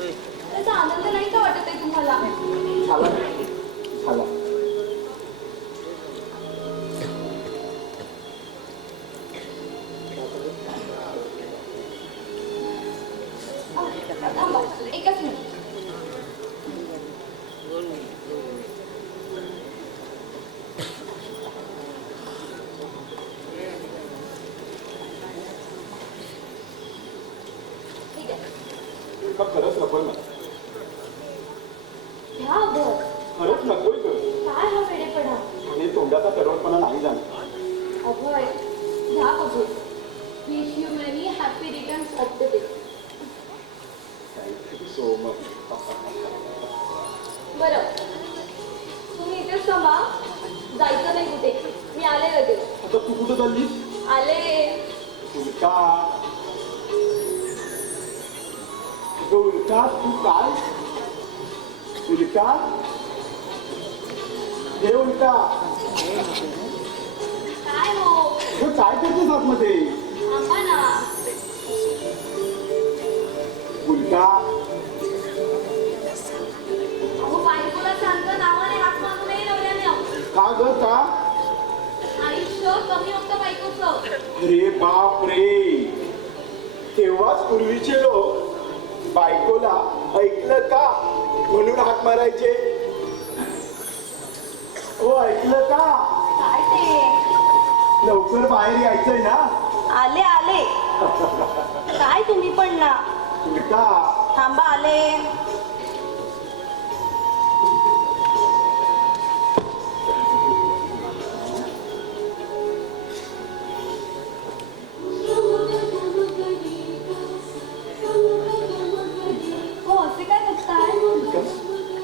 त्याचा आनंद नाही का वाटत आहे तुम्हाला? झाला झाला थांबा एकच मिनिट. ठीक आहे का खरंच नकोय मला? घ्या अभय. खरंच नकोय ग. काय हा वेडेपणा? आणि तोंडाचा तरवटपणा नाही जाणार. अभय घ्या कबूल. Wish you many happy returns of the day. Thank you so much. बरं तुम्ही इथेच थांबा जायचं नाही कुठे. मी आले लगेच. आता तू कुठं चालली? आले. उल्का उल्का तू काय? उल्का हे उल्का काय हो हे काय करतेस आतमध्ये? थांबा ना. उल्का अहो बायकोला सांगतो नावाने हात मागू नये नवऱ्याने. का ग का? आयुष्य कमी होतं बायकोचं. अरे बाप रे तेव्हाच पूर्वीचे लोक बायकोला ऐकलं का म्हणून हात मारायचे. अहो ऐकलं का? काय ते? लवकर बाहेर यायचंय ना. आले आले. काय तुम्ही पण ना. उलटा थांबा आले. हो असे काय बघताय?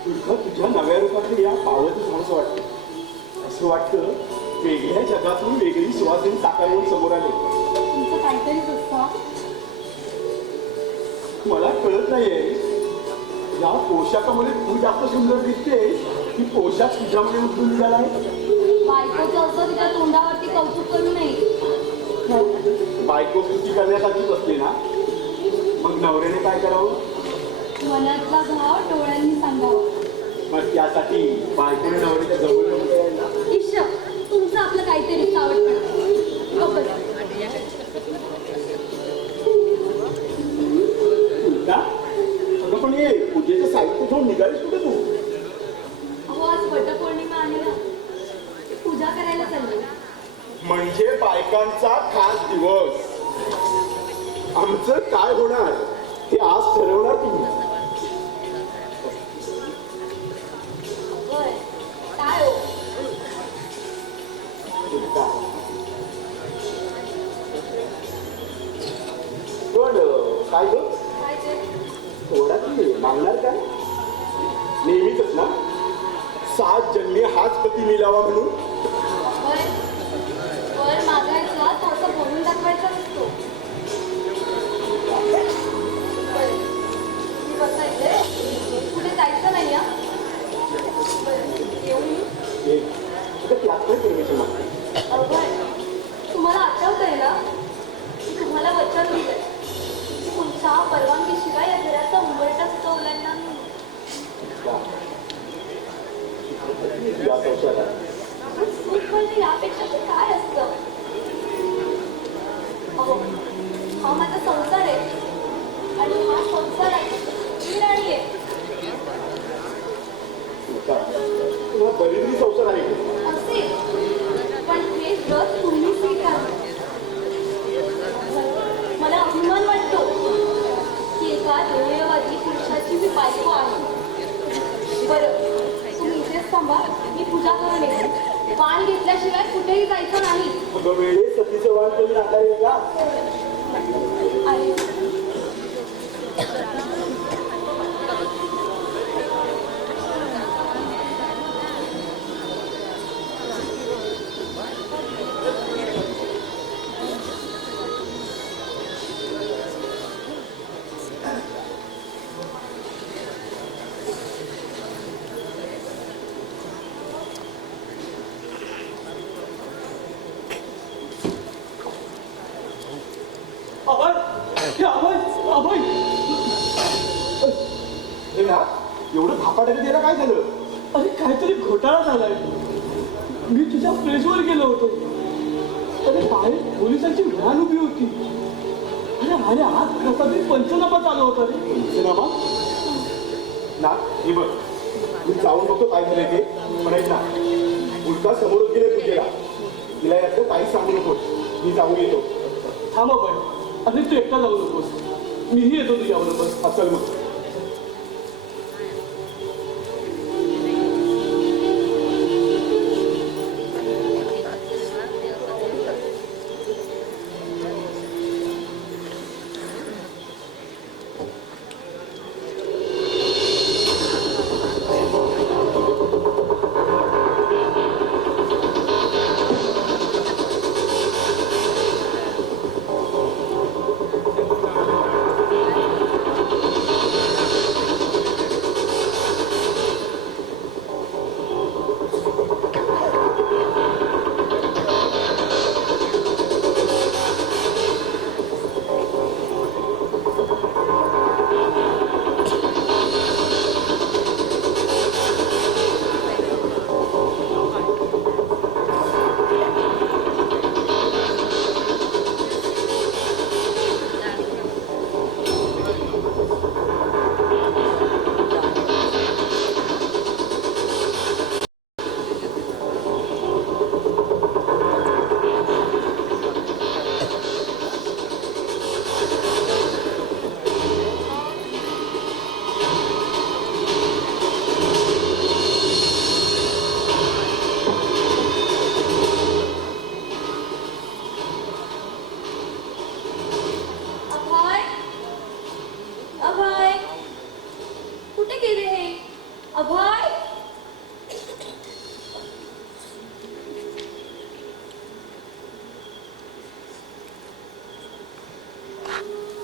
तुझं तुझ्या नव्या रूपातली या पावतच म्हणून वाटतं. असं वाटतं वेगळ्या जगातून वेगळी सुवासिनी साकारून समोर आले. तुमचं काहीतरीच असतं. मला कळत नाहीये या पोशाखामध्ये तू जास्त सुंदर दिसते की पोशाख तुझ्यामध्ये उठून निघाला आहे. बायकोचं असं तिच्या तोंडावरती कौतुक करू नये. बायको स्तुती करण्यासाठी बसली ना, मग नवऱ्याने काय करावं? मनातला भाव डोळ्यांनी सांगावं. मग त्यासाठी बायकोने नवऱ्याच्या जवळ नको यायला. ईश तुमचं आपलं काहीतरी आवडतं. का अगं पण ये पूजेचं साहित्य घेऊन निघालीस कुठे तू? अहो आज वटपौर्णिमा आहे ना, पूजा करायला चालली. म्हणजे बायकांचा खास दिवस. आमचं काय होणार हे आज ठरवणार तुम्ही. होय काय हो? पण काय ग काय ते? थोडा ती मागणार काय? नेहमीच ना 7 जन्मी हाच पती मिळावा म्हणून. होय वर मागायचं थोडंसं बोलून दाखवायचं नसतो. होय मी बसायचे. कुठे जायचं नाही हा. येऊ मी. हे तुझं त्यात काय परमिशन मागते? अवघड. तुम्हाला आठवतंय ना की तुम्हाला वचन दिलंय की तुमच्या परवानगीशिवाय या घराचा उंबरठा सुद्धा ओलांडणार नाही. या संसारात सुख म्हणजे यापेक्षा ते काय असतं? अहो हा माझा संसार आहे आणि हा संसार आहे. मी राणी आहे. तुला बरीचशी संसार आहे. असेल पण हे व्रत तुम्ही स्वीकारा. मला अभिमान वाटतो की एका ध्येयवादी पुरुषाची मी बायको आहे. बरं तुम्ही इथेच थांबा. मी पूजा करून येते. वाण घेतल्याशिवाय कुठेही जायचं नाही. अगं वेळेस सतीचं वाण कमी नाकारेल का? आहे अभय हे अभय अभय हे ना एवढं धापाटाने द्यायला काय झालं? अरे काहीतरी घोटाळा झालाय. मी तुझ्या प्लेसवर गेलो होतो. अरे बाहेर पोलिसांची व्हॅन उभी होती. अरे आज प्रसादी पंचनामा चालू होता रे. पंचनामा ना हे बघ मी जाऊन बघतो काय झालंय ते. म्हणायचं ना उलका समोरच गेले पूजेला. तिला यातलं काही सांगू नकोस. मी जाऊन येतो. थांब अभय. अरे तू एकटा जाऊ नकोस. मीही येतो तुझ्याबरोबर. असल मग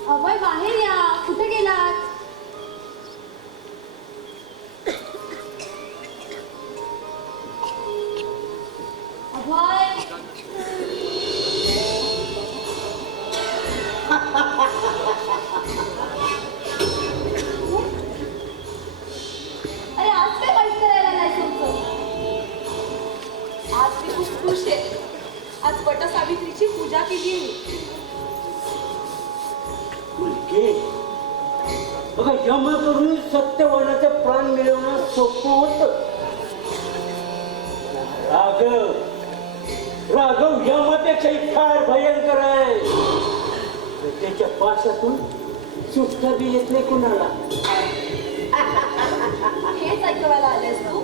अभय बाहेर या, कुठे गेलात? अभय अरे आज काय वाईट करायला नाही तुमचं? आज मी खूप खुश आहे. आज वटसावित्रीची पूजा केली मी. मुलगे बघा, यम करून सत्यवानाचे प्राण मिळवणं सोपं होत. राघव यमापेक्षाही फार भयंकर आहे. त्याच्या पाशातून सुटका बी येत नाही कुणाला. हेच ऐकवायला आलेस तू?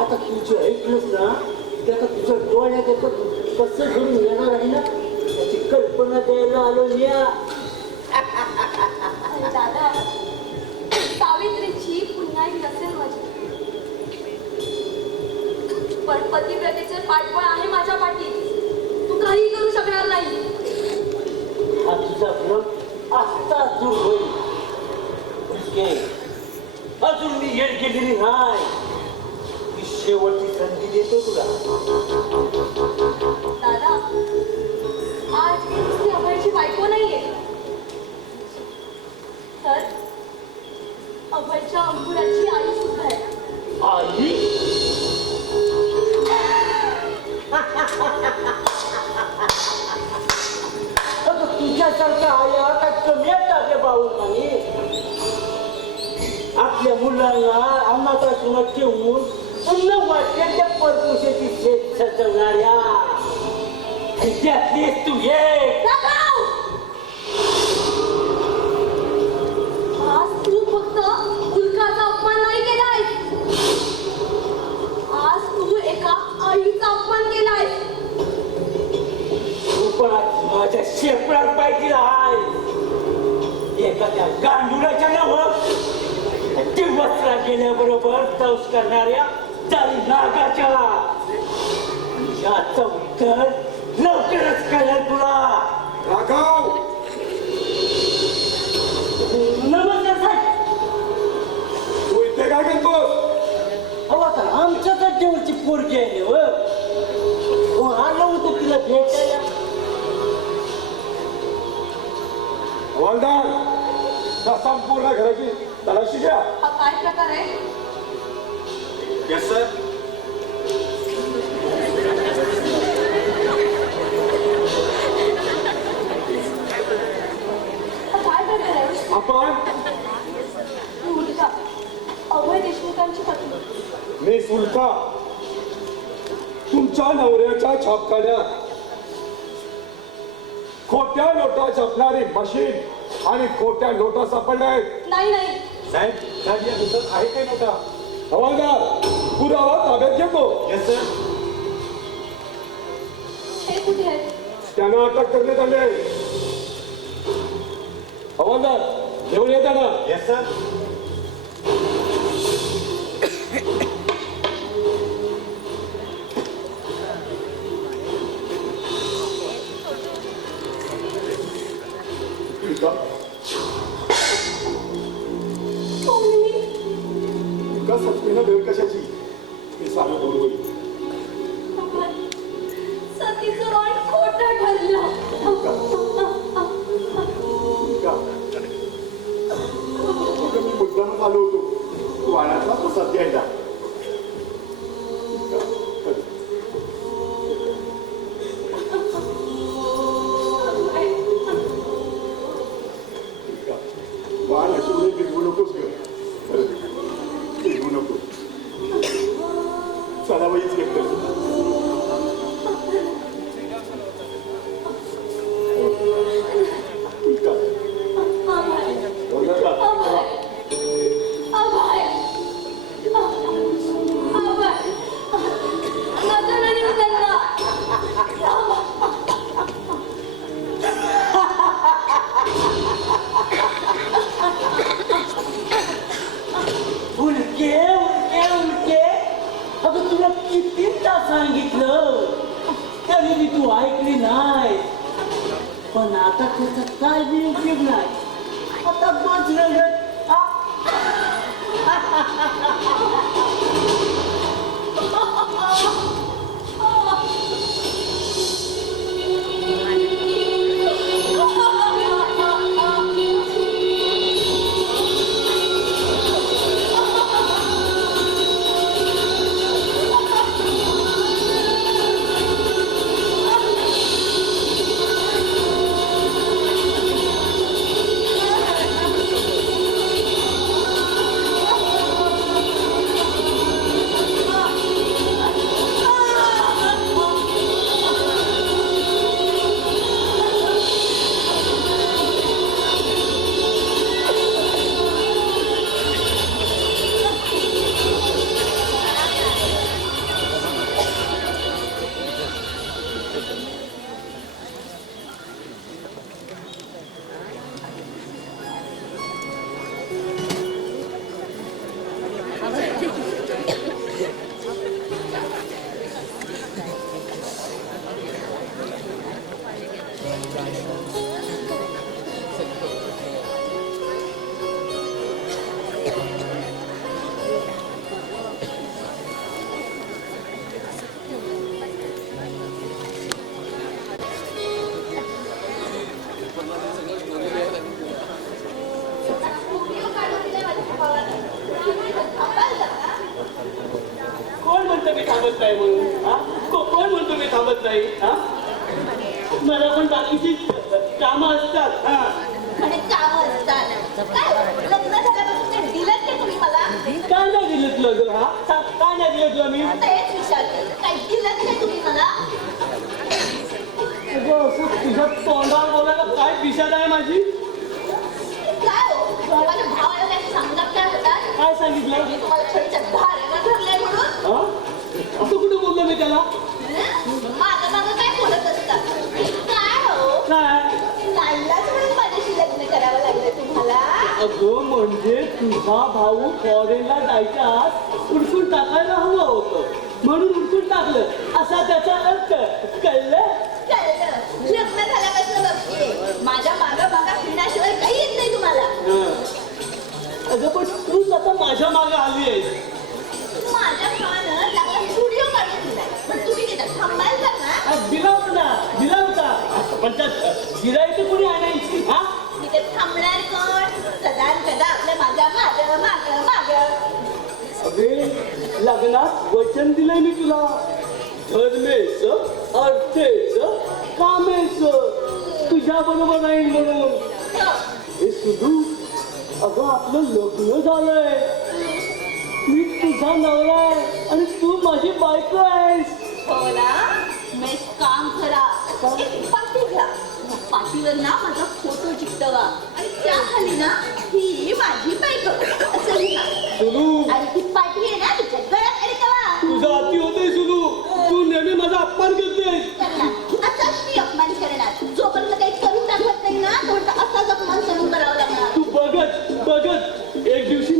आता तुझं ऐकलंस ना, की आता तुझ्या डोळ्यात कसं घडून येणार आहे ना, त्याची कल्पना द्यायला आलो या. अरे दादा, सावित्रीची पुन्हा एक नसेल माझी, पण पतिव्रतेचे पाठबळ आहे माझ्या पाठीत. तू काही करू शकणार नाही. हा तुझा भ्रम आत्ताच दूर होईल. मुलगे, अजून मी येड गेलेली नाही. मी शेवटची संधी देतो तुला. दादा, आज मी नुसती अभयची बायको नाहीये, तर अभयच्या अंकुराची आई सुद्धा आहे. आई? तुझ्यासारखा आया का कमी आहे बाळू नाही. आपल्या मुलांना अनाथाश्रमात ठेवून पुन्हा वाटेल त्या परपुरुषाची शेत सजवणाऱ्या, आणि त्यातलीच तू एक. आज तू फक्त मुलगाचा अपमान नाही केलायस, आज तू एका आईचा अपमान केलायस. तू पण आज माझ्या शेपडात पाहिजे आहे. एखाद्या गांडुराच्या नावावर ते वस्त्रा गेल्याबरोबर दौस करणाऱ्या जाळी नागाच्या. याचं उत्तर लवकरच कळेल तुला. राघव, नमस्कार साहेब. तू इथे काय करतोस? अहो, आता आमच्याच अड्ड्यावरची पोरगी आहे हो. आलो होतो तिला भेटायला. हवालदार, त्या संपूर्ण घराची तलाशी घ्या. हा काय प्रकार आहे? Yes sir. हा काय प्रकार आहे? आपण मुलगा अभय देशमुखांची पत्नी. मी सुलका तुमच्या नवऱ्याच्या छापखान्यात खोट्या नोटा छापणारी मशीन आणि खोट्या नोटा सापडल्या आहेत. नाही नाही, साहेब, गाडी दिसत आहे काय नोटा? हवालदार, पुरावा ताब्यात घेतो. Yes sir. हे कुठे आहे? त्यांना अटक करण्यात आली आहे. हवालदार, घेऊन येताना. Yes sir. सत्तेला वेळ कशाची हे सांगा बरोबर. सतीचं वाण खोटं ठरलं. मी मुद्दाम आलो होतो वाण्याचा प्रसाद घ्यायला. वाण अशी वेळी गिरवू नकोस ग. गिरवू नको. चला बाईच एकटं. सांगितलं तरी तू ऐकली नाही. पण आता त्याचा काय बी उपयोग नाही. आता पोचलं ग. कोण म्हणतं मी थांबत नाही म्हणून? हा? कोण म्हणतो मी थांबत नाही? हा? मला पण बाकीची कामं असतात. हा. आणि काम असतात काय लग्न झाल्यापासून ते दिलं ते तुम्ही मला काय नाही दिलं तुला ग? हा? काय नाही दिलं तुला मी? तेच विचारते काय दिलं ते तुम्ही मला अगं, असं तुझ्या तोंडावर बोलायला काय दिशा आहे माझी? काय हो माझ्या भावाला काय सांगतात काय होतात काय सांगितलं? मी तुम्हाला छडीच्या धारेला धरलंय म्हणून हा? असं कुठं बोललो मी त्याला? माझं मागं काय बोलत असतात काय हो काय? नाईलाज म्हणून माझ्याशी लग्न करावं लागलं तुम्हाला अगं म्हणजे तुझा भाऊ फॉरेनला जायच्यात उडकून टाकायला हवं होतं म्हणून उडकून टाकलं असा त्याचा अर्थ. कळलं? कळलं लग्न झाल्यापासून बघतीये माझ्या मागं मागं फिरण्याशिवाय काही येत नाही तुम्हाला अगं पण तूच आता माझ्या मागे आली आहेस. माझ्या भावानं चांगला स्टुडिओ काढून दिलाय पण तुम्ही तिथं थांबायला ना दिला होता पण त्यात गिरायचं कोणी आणायची? हा? तिथे थांबणार कोण सदा कदा आपल्या माझ्या मागं मागं मागं अगे लग्नात वचन दिलंय मी तुला धर्मेच अर्थेच कामेच तुझ्या बरोबर राहील म्हणून. हे सुधू अगं आपलं लग्न झालंय मी तुझा नवरा आहे आणि तू माझी बायको आहेस. हो ना मी काम करा एक पाटी घ्या या पाटीवर ना माझा फोटो चिकटवा आणि त्या खाली ना ही माझी बायको असं लिहा सुनू आणि ती पाटी आहे ना तिच्या गळ्यात अडकवा तुझा अति होतोय सुनू तू नेहमी माझा अपमान करतेस. करणार असाच मी अपमान करणार जोपर्यंत काही करून दाखवत नाही ना तोपर्यंत असाच अपमान सहन करावा लागणार तू बघत एक दिवशी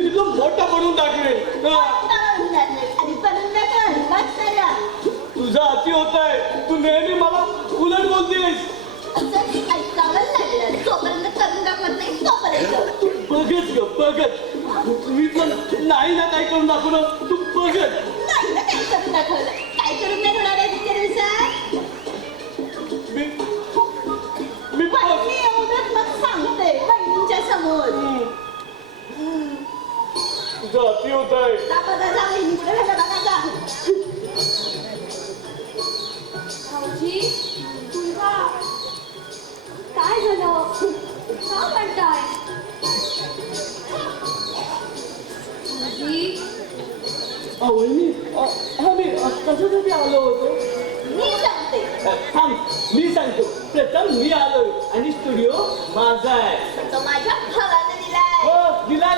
मी तुला मोठा बनवून टाकवेन. हा. आणि बनून दाखवा मग करा तुझा अति होतोय तू नेहमी मला उलट बोलतेस. असं ऐकावं लागलं जोपर्यंत करून दाखवत नाही तोपर्यंत बघत मी पण नाही ना काय करून दाखवलं तू बघत. नाही ना काय करून दाखवलं काय करून नाही होणार आहे तिथे दिवसात मी वहिनी एवढंच मग सांगते बहिणींच्या समोर तुझा अति होतोय. जा बघा जा बहिणीकडे बघा बघा जा भाऊजी तुझा काय झालं का म्हणताय भाऊजी वहिनी हा मी कशासाठी आलो होतो? मी सांगते थांब मी सांगतो. प्रथम मी आलोय आणि स्टुडिओ माझा आहे. तो माझ्या भावाने दिलाय हो दिलाय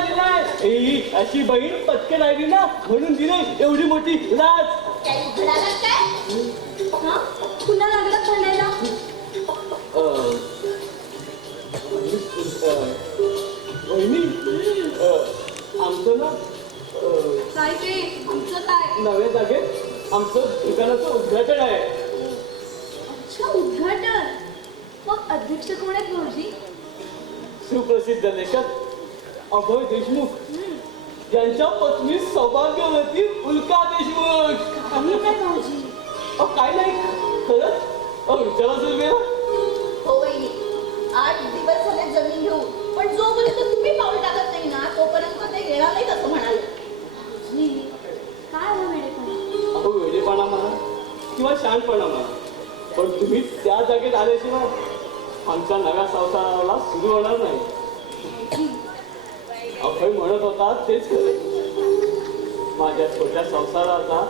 अशी बहीण पटकन आली ना म्हणून दिले एवढी मोठी लाच. काही उघडाला काय हा पुन्हा लागलं म्हणायला वहिनी आमचं ना काय ते आमचं काय नव्या जागेत आमचं दुकानाचं उद्घाटन आहे. अच्छा उद्घाटन मग अध्यक्ष कोण आहेत भाऊजी सुप्रसिद्ध लेखक अभय देशमुख यांच्या पत्नी सौभाग्यवती उल्का देशमुख. आम्ही काय भाऊजी? अहो काय नाही खरंच. अहो विचारा सुरभीला. हो वहिनी, 8 दिवस झाले जमीन घेऊन, पण जोपर्यंत तुम्ही पाऊल टाकत नाही ना तोपर्यंत ते घेणार नाही असं म्हणाले. काय हो वेळेपण? अहो वेडेपणा म्हणा किंवा शहाणपणा म्हणा, पण तुम्ही त्या जागेत आल्याशिवाय आमच्या नव्या संसाराला सुरू होणार नाही. अभय म्हणत होता तेच खरं. माझ्या छोट्या संसाराचा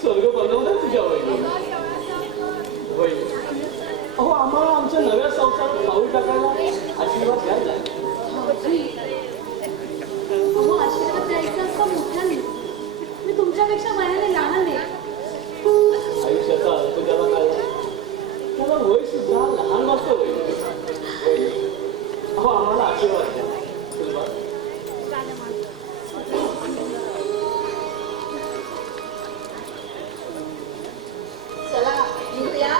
स्वर्ग बनवला तुझ्या वहिनी. वहिनी, अहो आम्हाला आमच्या नव्या संसारात पाऊल टाकायला आशीर्वाद द्यायला. अहो आशीर्वाद द्यायचा असं मोठा नाही. मी तुमच्यापेक्षा वयाने लहान आहे. आयुष्याचा अर्थ ज्याला कळला त्याला वय सुद्धा लहान वाटतं. वहिनी, अहो आम्हाला आशीर्वाद द्या. सुरुवात. चला निघूया.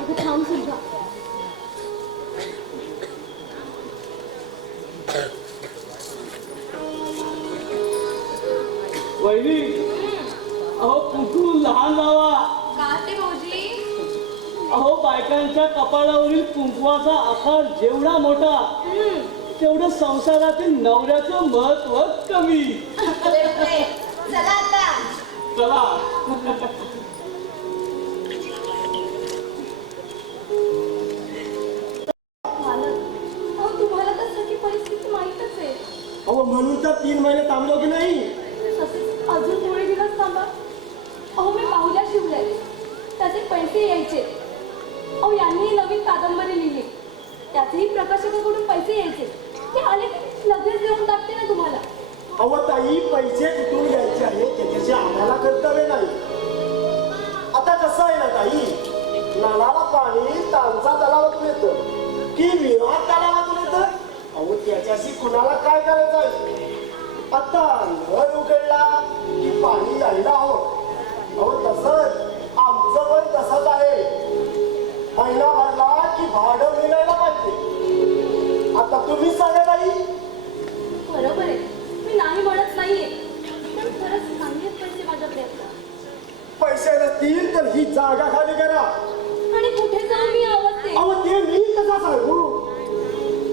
अगं थांब सुद्धा. वहिनी, अहो कुठून लहान जावा. का ते भाऊजी? अहो बायकांच्या कपाळावरील कुंकवाचा आकार जेवढा मोठा तेवढं संसारातील नवऱ्याचं महत्व कमी. चला आता. चला. अहो तुम्हाला तर सगळी परिस्थिती माहीतच आहे. अहो म्हणून तर 3 महिने थांबलो की नाही. तसेच अजून थोडे दिवस थांबा. अहो मी बाहुल्या शिवल्या, त्याचे पैसे यायचे. अहो यांनी नवीन कादंबरी लिहिली, त्याचेही प्रकाशकाकडून पैसे यायचे. ते आले की लगेच देऊन टाकते ना तुम्हाला. अहो ताई, पैसे कुठून घ्यायचे आहे त्याच्याशी आम्हाला कर्तव्य नाही. आता कसं आहे ना ताई, नळाला पाणी तांचा तलावातून येतं की विराट तलावातून येतं. अहो त्याच्याशी कुणाला काय करायचं आहे. आता नळ उघडला की पाणी यायला हवं. अहो तसंच आमचं पण तसंच आहे. महिना भरला की भाडं मिळायला पाहिजे. आता तुम्ही सांगा ताई. बरोबर आहे, मी नाही म्हणत नाहीये, पण खरंच नाहीयेत पैसे माझ्याकडे आता. पैसे नसतील तर ही जागा खाली करा. आणि कुठे जाऊन मी अवस्थे? अहो ते मी कसा सांगू.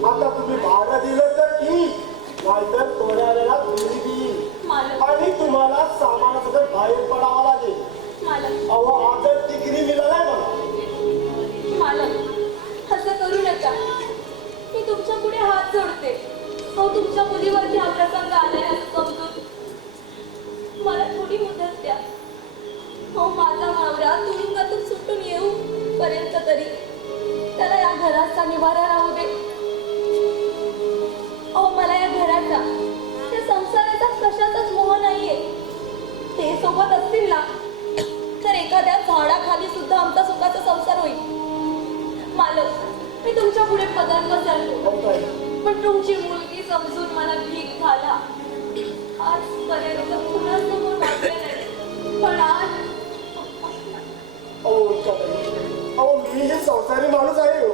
आता तुम्ही भाडं दिलं तर ठीक, नाहीतर थोड्या वेळा घरी देईल मालक, आणि तुम्हाला सामानासकट बाहेर पडावं लागेल. मालक, अहो आजच डिग्री मिळालाय मला. मालक, असं करू नका. मी तुमच्या पुढे हात जोडते. अहो तुमच्या मुलीवरती हा प्रसंग आलाय असं समजून मला थोडी मुदत द्या. अहो माझा नवरा तुरुंगातून सुटून येऊ पर्यंत तरी त्याला या घराचा निवारा राहू दे. अहो मला या घराचा, त्या संसाराचा कशाचाच मोह नाहीये. ते सोबत असतील ना तर एखाद्या झाडाखाली सुद्धा आमचा सुखाचा संसार होईल. मालक, मी तुमच्या पुढे पदार्थ चालतो, हो ताई. पण तुमची मुलगी समजून मला भीक घाला. आजपर्यंत कुणासमोर वाटले नाही, पण आज अहो उलटा ताई, अहो मी हे संसारी माणूस आहे हो.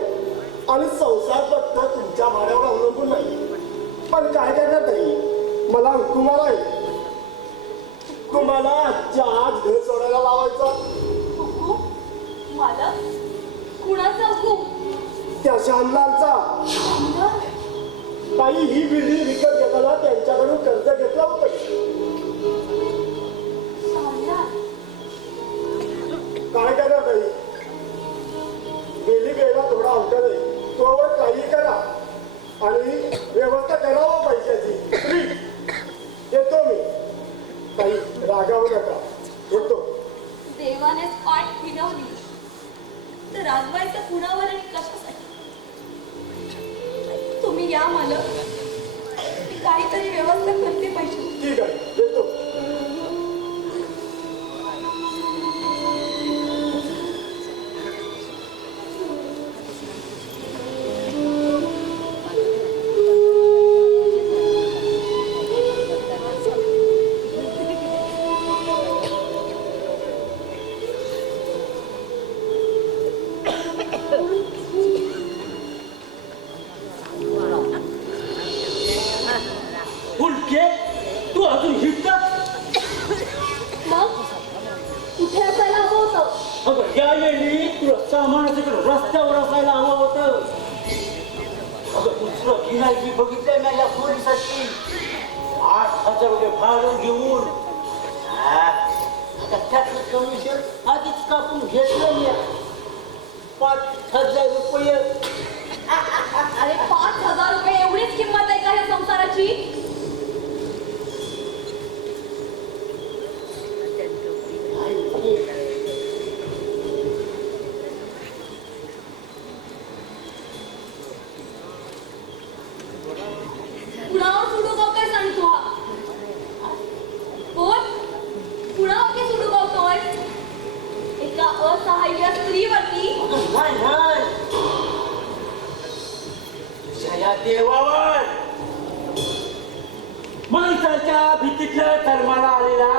आणि संसार फक्त तुमच्या भाड्यावर अवलंबून नाही. पण काय करणार ताई, मला तुम्हाला आहे. तुम्हाला आजच्या आज घर सोडायला लावायचा. हुकूम? मालक, कुणाचा हुकूम? त्या श्यामलालचा. आमदार? ताई ही बिल्डिंग विकत घेताना त्यांच्याकडून कर्ज घेतलं होतं. आमदार? काय करणार ताई, गेली गेला थोडा अवघड आहे. तोवर काही करा आणि व्यवस्था करावं पैशाची. प्लीज येतो मी. ताई रागावू नका, येतो. देवानेच पाठ फिरवली तर रागवायचं कुणावर आणि कशासाठी? तुम्ही या मालक, मी काहीतरी व्यवस्था करते पाहिजे. ठीक आहे, येतो. अगं या वेळी तुला सामानाचं रस्त्यावर असायला हवं होतं. अगं दुसरं गिराईक मी बघितलंय ना या पोरीसाठी 8,000 रुपये भाडं घेऊन. आता त्याचं कमिशन आधीच कापून घेतलं मी 5,000 रुपये. अरे 5,000 रुपये एवढीच किंमत आहे का या संसाराची? कुणावर सुडू गाव काय सांगतो हा? कोण? कुणावर की सुडू गावतोय? एका असहाय्य स्त्रीवरती? नाही नाही तुझ्या या देवावर माणसाच्या भीतीतलं धर्माला आलेला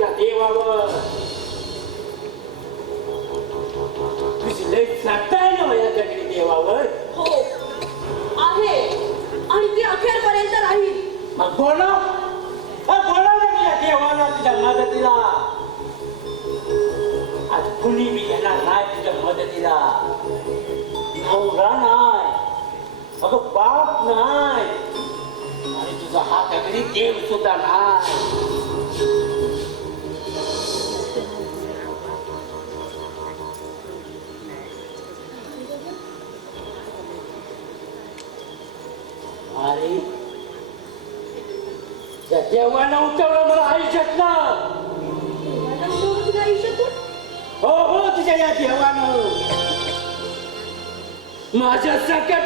या देवावर तुझी लई लागताय ना या दगडी देवावर. हो आहे आणि ती अखेरपर्यंत राहील. मग बोला बोला ना तुझ्या देवाला तुझ्या मदतीला. आज कुणी मी येणार नाही तुझ्या मदतीला. नवरा नाही अगं बाप नाही आणि तुझा हा दगडी देव सुद्धा नाही. अरे त्या देवानं उतरवलं मला आयुष्यातलं. देवाला उडवलं तुला आयुष्यातून? हो हो तुझ्या या देवानं माझ्या सकट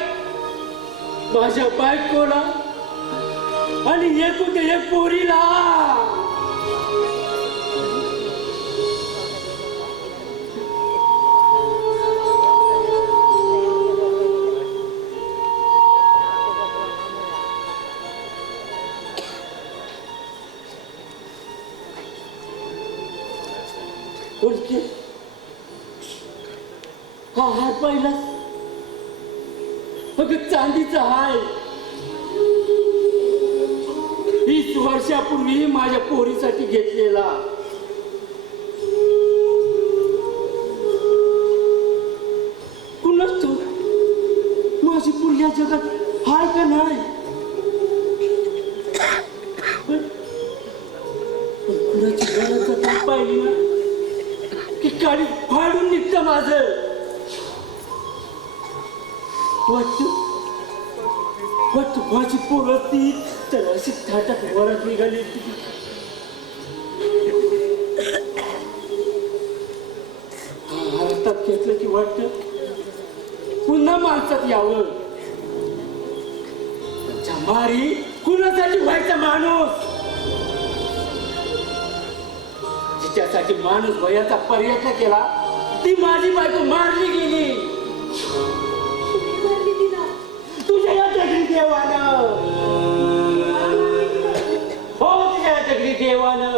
माझ्या बायकोला आणि एकूण एक पोरीला बोलते. हा हात पाहिला मग चांदीचा हाय 20 वर्षापूर्वी माझ्या पोरीसाठी घेतलेला. कुणाच तो माझी पोरी या जगात हाय का नाही. कुणाची गरज पाहिली ना की गाडी फाडून निघतं माझं. वाटत माझी पोरं ती तर अशी थाटात वरात निघाली. हातात घेतलं की वाटत पुन्हा माणसात यावं. मारी कुणासाठी व्हायचा माणूस जिच्यासाठी माणूस भयाचा प्रयत्न केला ती माझी बायको मारली गेली. तुझ्या या दगडी देवानं हो तुझ्या या दगडी देवानं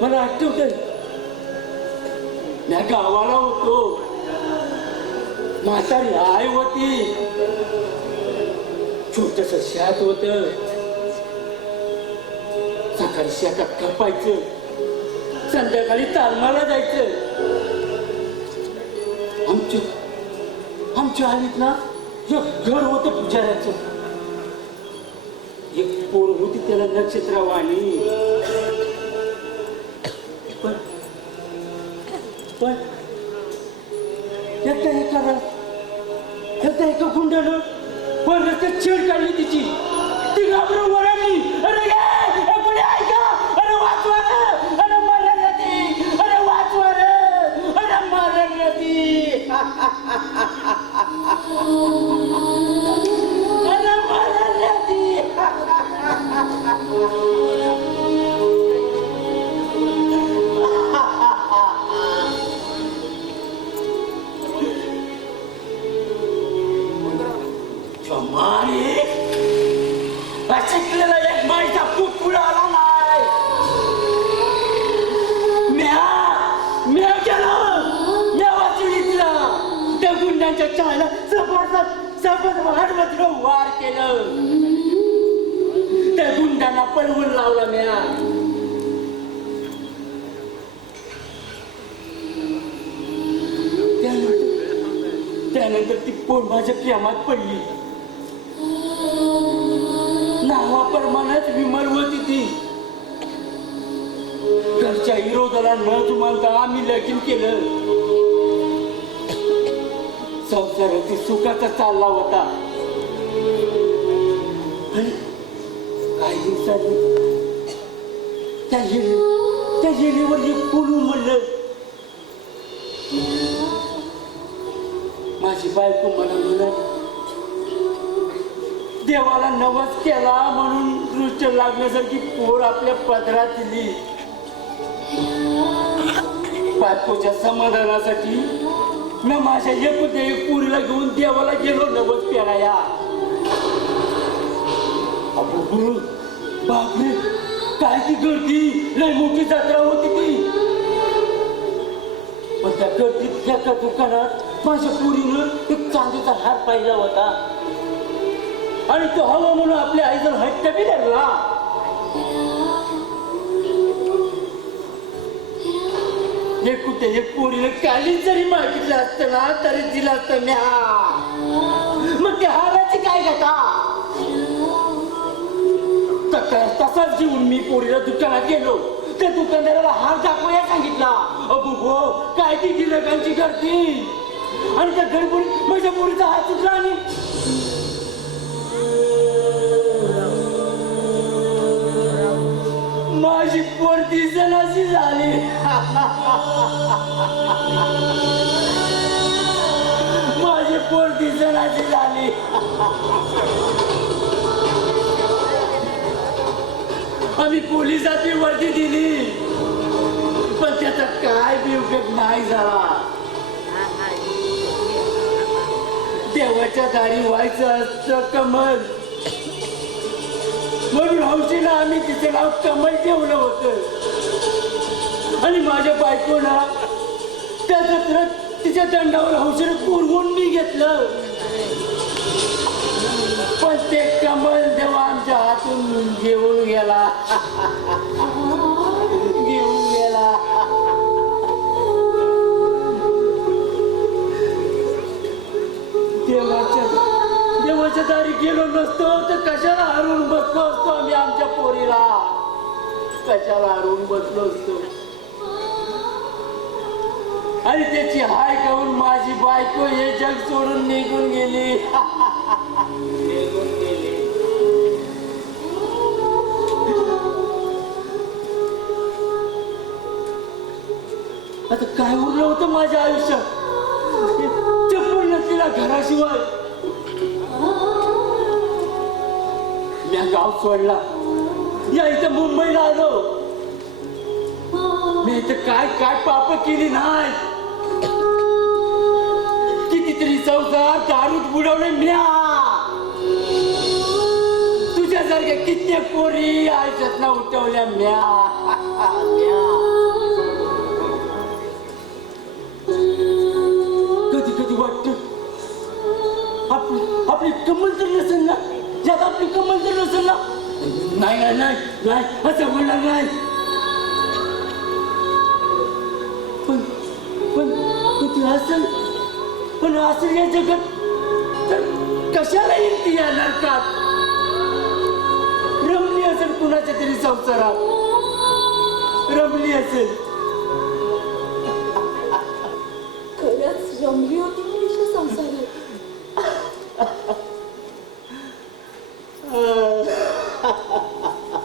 मला आठवत मी गावाला होतो. म्हातारी आई होती. छोटस शेत होत. सकाळी शेतात कपायचं संध्याकाळी तालमाला जायचं. आमच्या आलीत ना एक घर होतं पुजाऱ्याचं. एक पोर होती त्याला नक्षत्रवाणी. पण एका गुंडानं पण रस्त्यात छेड काढली तिची. ती घाबरून वळली. अरे ऐका अरे वाचवा अरे मरण नदी अरे वाचवा अरे मरण नदी अरे मरण नदी. मारी शिकलेला एक बाईचा पूत पुढे आला नाही. म्या केलं म्या वाचवितला. त्या गुंडांच्या चायला सपाट हाडवतीनं वार केलं. पळवून लावला म्या. त्यानंतर ती पोर माझ्या प्रेमात पडली. नावाप्रमाणेच विमल होती ती. घरच्या विरोधाला न जुमानता आम्ही लगीन केलं. संसाराची सुखाचा चालला होता. आणि काही दिवसांनी त्या जेरीवर एक फुल उमललं. माझी बायको मला म्हणाली, देवाला नवस केला म्हणून दृष्ट लागण्यासारखी पोर आपल्या पदरात दिली. बायकोच्या समाधानासाठी मी माझ्या एकुलत्या एक पोरीला घेऊन देवाला गेलो नवस पेराया. अबो बापरे, काय ती गर्दी, लय मोठी जत्रा होती ती. पण त्या गर्दीत एका दुकानात माझ्या पोरीनं एक चांदीचा हार पाहिला होता. आणि तो हवा म्हणून आपल्या आईजवळ हट्ट बी धरला. एकुलत्या एक पोरीनं कालीच जरी मागितलं असतं ना तरी दिलं असतं म्या. मग त्या हाराची काय कथा? तसाच घेऊन मी पोरीला दुकानात गेलो. त्या दुकानदाराला हार दाखवायला सांगितला. अबो काय ती गिराकांची गर्दी. आणि त्या गडबडीत माझ्या पोरीचा हात सुटला आणि माझी पोर दिसेनाशी झाली. माझी पोर दिसेनाशी झाली. आम्ही पोलिसांची वर्दी दिली, पण त्याचा काय बी उपयोग नाही झाला. देवाच्या दारी व्हायचं असतं कमल, म्हणून हौशीला आम्ही तिचं नाव कमल ठेवलं होतं. आणि माझ्या बायकोला त्या जत्रेत तिच्या दंडावर हौशीने पुरवून मी घेतलं. पण ते कमल देव आमच्या हातून घेऊन गेला. घेऊन गेला. देवाच्या दारी गेलो नसतो तर कशाला हरवून बसलो असतो आम्ही आमच्या पोरीला. कशाला हरवून बसलो असतो. आणि त्याची हाय खाऊन माझी बायको हे जग सोडून निघून गेली. निघून गेली. आता काय उरलं होतं माझ्या आयुष्यात? चप्पल नसलेल्या घराशिवाय. मी गाव सोडला, या इथं मुंबईला आलो. मी इथं काय काय पाप केली नाही. कितीतरी संसार दारूत बुडवले म्या. तुझ्यासारख्या कित्येक पोरी आयुष्यात उठवल्या म्या. कधी कधी वाटत आपली कमल तर नसेल ना, यात आपली कमल तर नसेल ना. नाही नाही नाही नाही असं म्हणणार नाही. पण असेल या जगात तर कशाला येईल ती या नरकात. रमली असेल कुणाच्या तरी संसारात, रमली असेल. खरंच रमली होती तिच्या संसारात.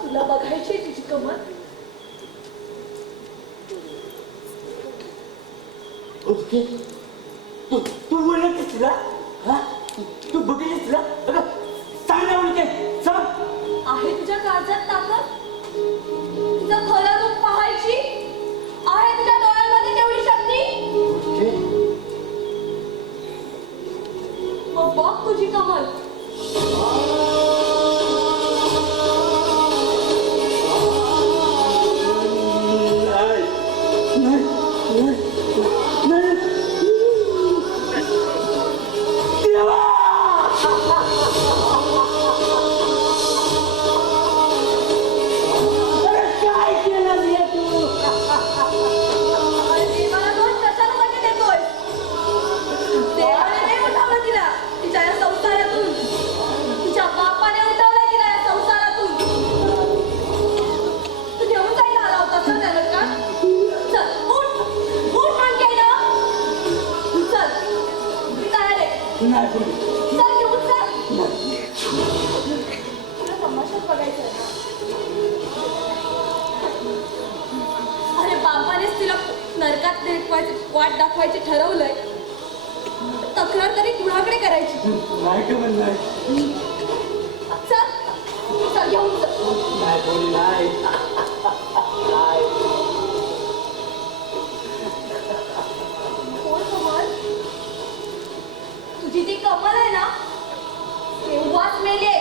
तुला बघायची तुझी कमल. ओके, तू बोलत तिला, हा तू बघितलीस तिला. सांग ना म्हणजे सांग. आहे तुझ्या काळजात ताकद. तुझं खरं रूप पाहायची आहे तुझ्या डोळ्यांमध्ये तेवढी शक्ती. मग बघ तुझी कमल. वाट दाखवायची ठरवलंय, तक्रार तरी कुणाकडे करायची? नाही का नाही चल चल घेऊन चल. नाही बोली नाही कोण कमल? तुझी ती कमल आहे ना, तेव्हाच मेले.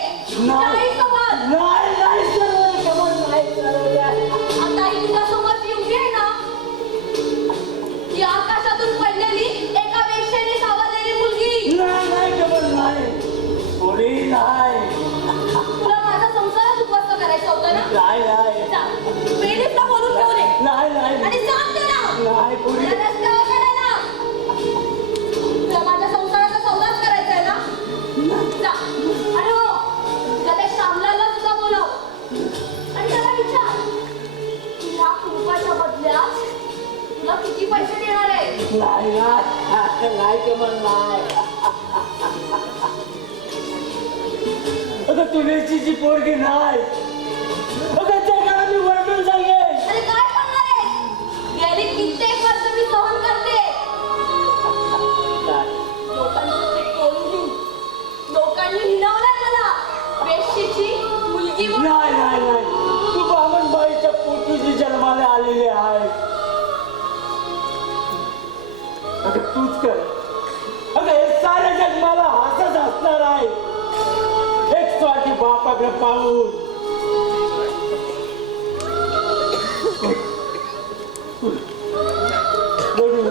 नाही कमल, नाही नाही सरळ कमल नाही सरळ आता ही तुझ्यासोबत एवढी आहे ना, ती आकाशातून पडलेली एका वेश्येने सावरलेली मुलगी. नाही नाही कमल नाही बोली नाही तुला माझा संसारच उद्ध्वस्त करायचा होता ना? नाही नाही जा, वेळीच बोलून घेऊन ये नाही नाही आणि सांग त्याला नाही बोली मला रस्त्यावर करायला. तुला माझ्या संसाराचा सौदाच करायचा आहे ना? जा आणि हो, तुला त्या श्यामलाला सुद्धा बोलव आणि त्याला विचार, ह्या कुंकवाच्या बदल्यात तुला किती पैसे देणार आहे? नाही नाही नाही कमल नाही अगं तुझ्याची जी पोरगी नाही अगं जगाला मी वर्णून सांगेन अरे काय करणार आहे? गेली कित्येक वर्ष मी सहन करते. लोकांचं ते टोळून घेऊन लोकांनी हिणवलंय मला वेश्येची मुलगी म्हणून. नाही नाही नाही तू बामणबाईच्या पोटी जन्माला आलेली आहे अगं तूच कर अगं हे साऱ्या जन्माला हसत असणार आहे एक स्वार्थी बापाकडे पाहून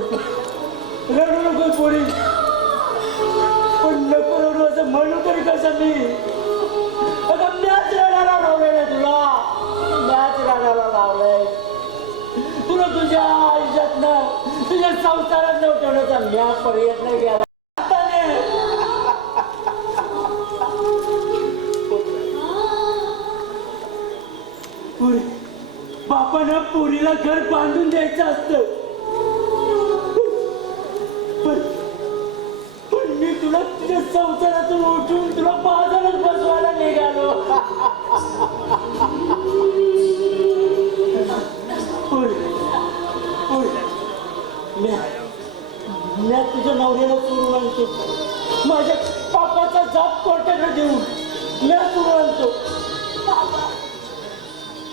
रडू नको पोरी पण नको रडू असं म्हणू तरी कसं मी अगं मॅच रडायला लावलंय तुला मॅच रडायला लावलंय तुला तुझ्या आयुष्यात ना तुझ्या संसारात न उठवण्याचा म्या प्रयत्न केला पुरी बापानं पुरीला घर बांधून द्यायचं असतं पण मी तुला तुझ्या संसारातून उठून तुला बाजारात बसवायला निघालो मी तुझ्या नवऱ्याला सोडून आणतो माझ्या पापाचा जाप कोर्टाकडे देऊन मी सोडून आणतो बाबा,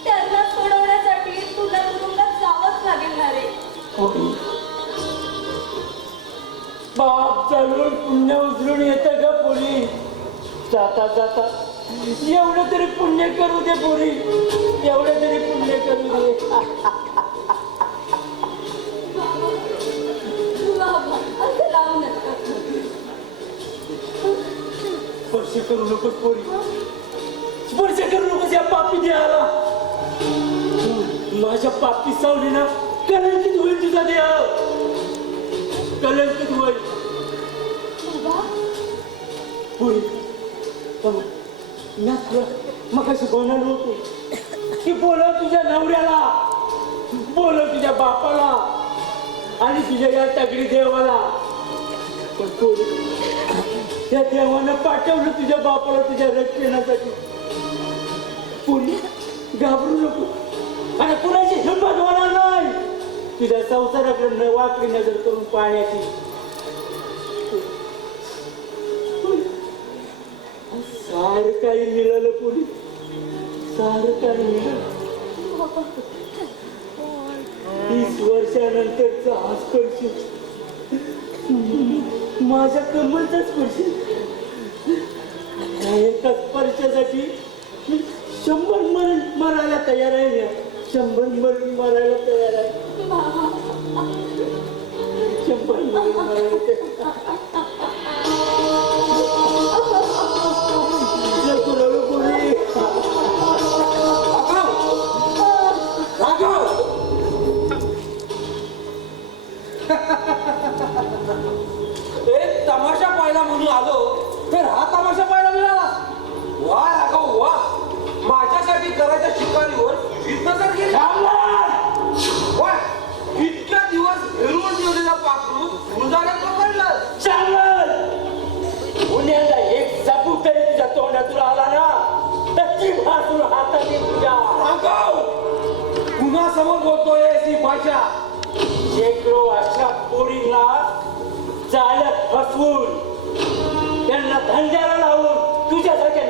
त्यांना सोडवण्यासाठी तुला तुरुंगात जावंच लागेल ना रे. बाप चालून पुण्य उचलून येतं ग पोरी जाता जाता एवढं तरी पुण्य करू दे पोरी एवढं तरी पुण्य करू दे बाबा, असं लावू नका. स्पर्श करू नकोस पोरी स्पर्श करू नकोस या पापी देहाला माझ्या पापी सावलीना कलंकित होईल तुझा देह कलंकित होईल बाबा, पुरी मी तुला मगाशी बोलायला होतो की बोलव तुझ्या नवऱ्याला बोलव तुझ्या बापाला आणि तुझ्या या तगडी देवाला पण पोरी त्या देवानं पाठवलं तुझ्या बापाला तुझ्या रक्षणासाठी पुरी घाबरू नको आणि कुणाची हिंमत होणार नाही तुझ्या संसाराकडे वाकडी नजर करून पाहण्याची सारं काही मिळालं पुरी सारं काही मिळालं 30 वर्षानंतरचा हा स्पर्श माझ्या कमलचा स्पर्श त्या एका स्पर्शासाठी 100 मरण मरायला तयार आहे मी 100 मरण मरायला तयार आहे 100 मरण मरायला तयार नको रडू पुरी एक तमाशा पाहायला म्हणून आलो तर हा तमाशा पाहायला मिळाला वा राघव वा माझ्यासाठी करायच्या शिकारीवर नजर गेली वा इतक्या दिवस हेरून ठेवलेला पाखरू फुलझाड्यात पकडलं चांगलं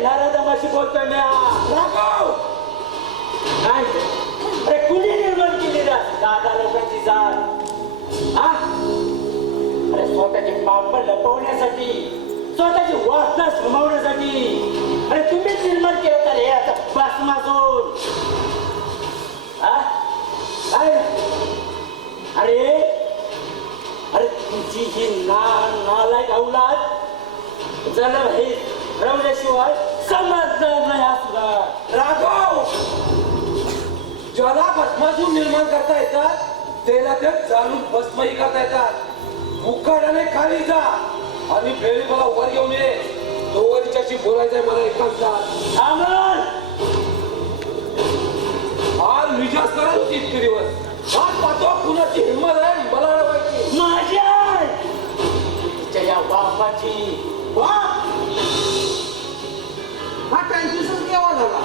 खेळणारा तमाशी बोलतोय म्या. राघव नाही अरे कुणी निर्माण केली रे दादा लोकांची जात हा अरे स्वतःचे पाप लपवण्यासाठी स्वतःची वासना समवण्यासाठी अरे तुम्हीच निर्माण केलं तर हे आता बासमाजून हा काय अरे अरे तुझी ही नालायक औलाद जरा हे रवल्याशिवाय समजणार नाही हा सुद्धा. राघव ज्याला भस्मासून निर्माण करता येतात त्याला ते जाणून भस्मही करता येतात. मुखाडाने खाली जा आणि बेळी मला वर घेऊन ये. तो वरच्याशी बोलायचंय मला एकांतात. आमन आज विचार करत होती इतके दिवस. आज पाहतो कुणाची हिंमत आहे मला अडवायची. माझी आई तिच्या या बापाची बाप हा ट्रान्समिशन केव्हा झाला?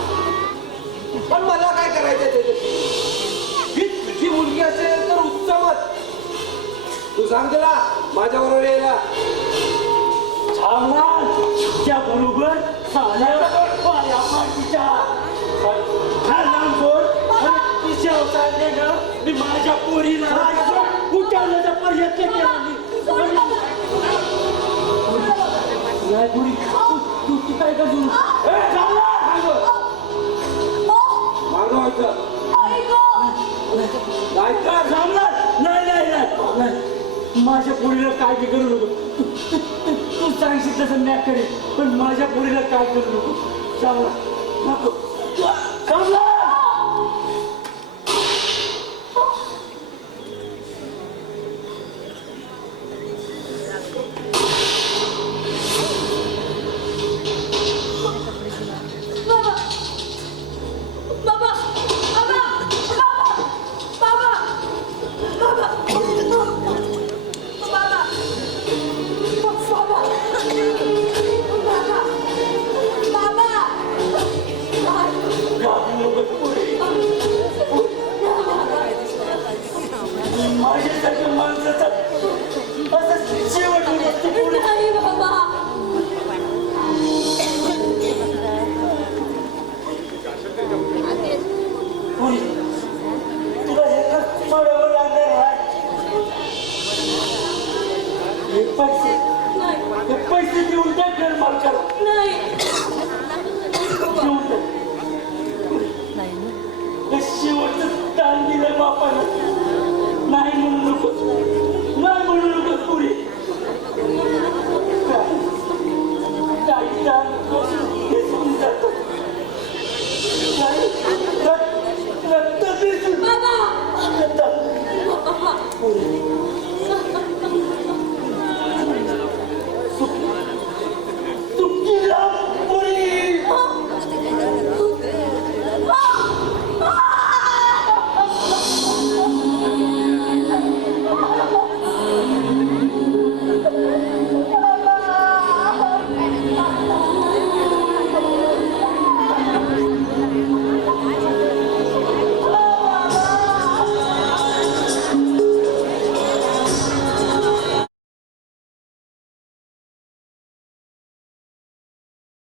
पण मला काय करायचंय त्याच्याशी? ही तुझी मुलगी असेल तर उत्तमच. तू सांग तिला माझ्या बरोबर यायला. त्या बरोबर पाया पाठीच्या तिच्या अवतारने मी माझ्या पोरीला उठवण्याचा प्रयत्न केला नाही पोरी तू काय कर मागवायचं नाहीतर नाही माझ्या पोरीला काळजी करू नको तू सांगशील तसं मॅक करेल पण माझ्या पोरीला काय करू नको चांगला नको चांगला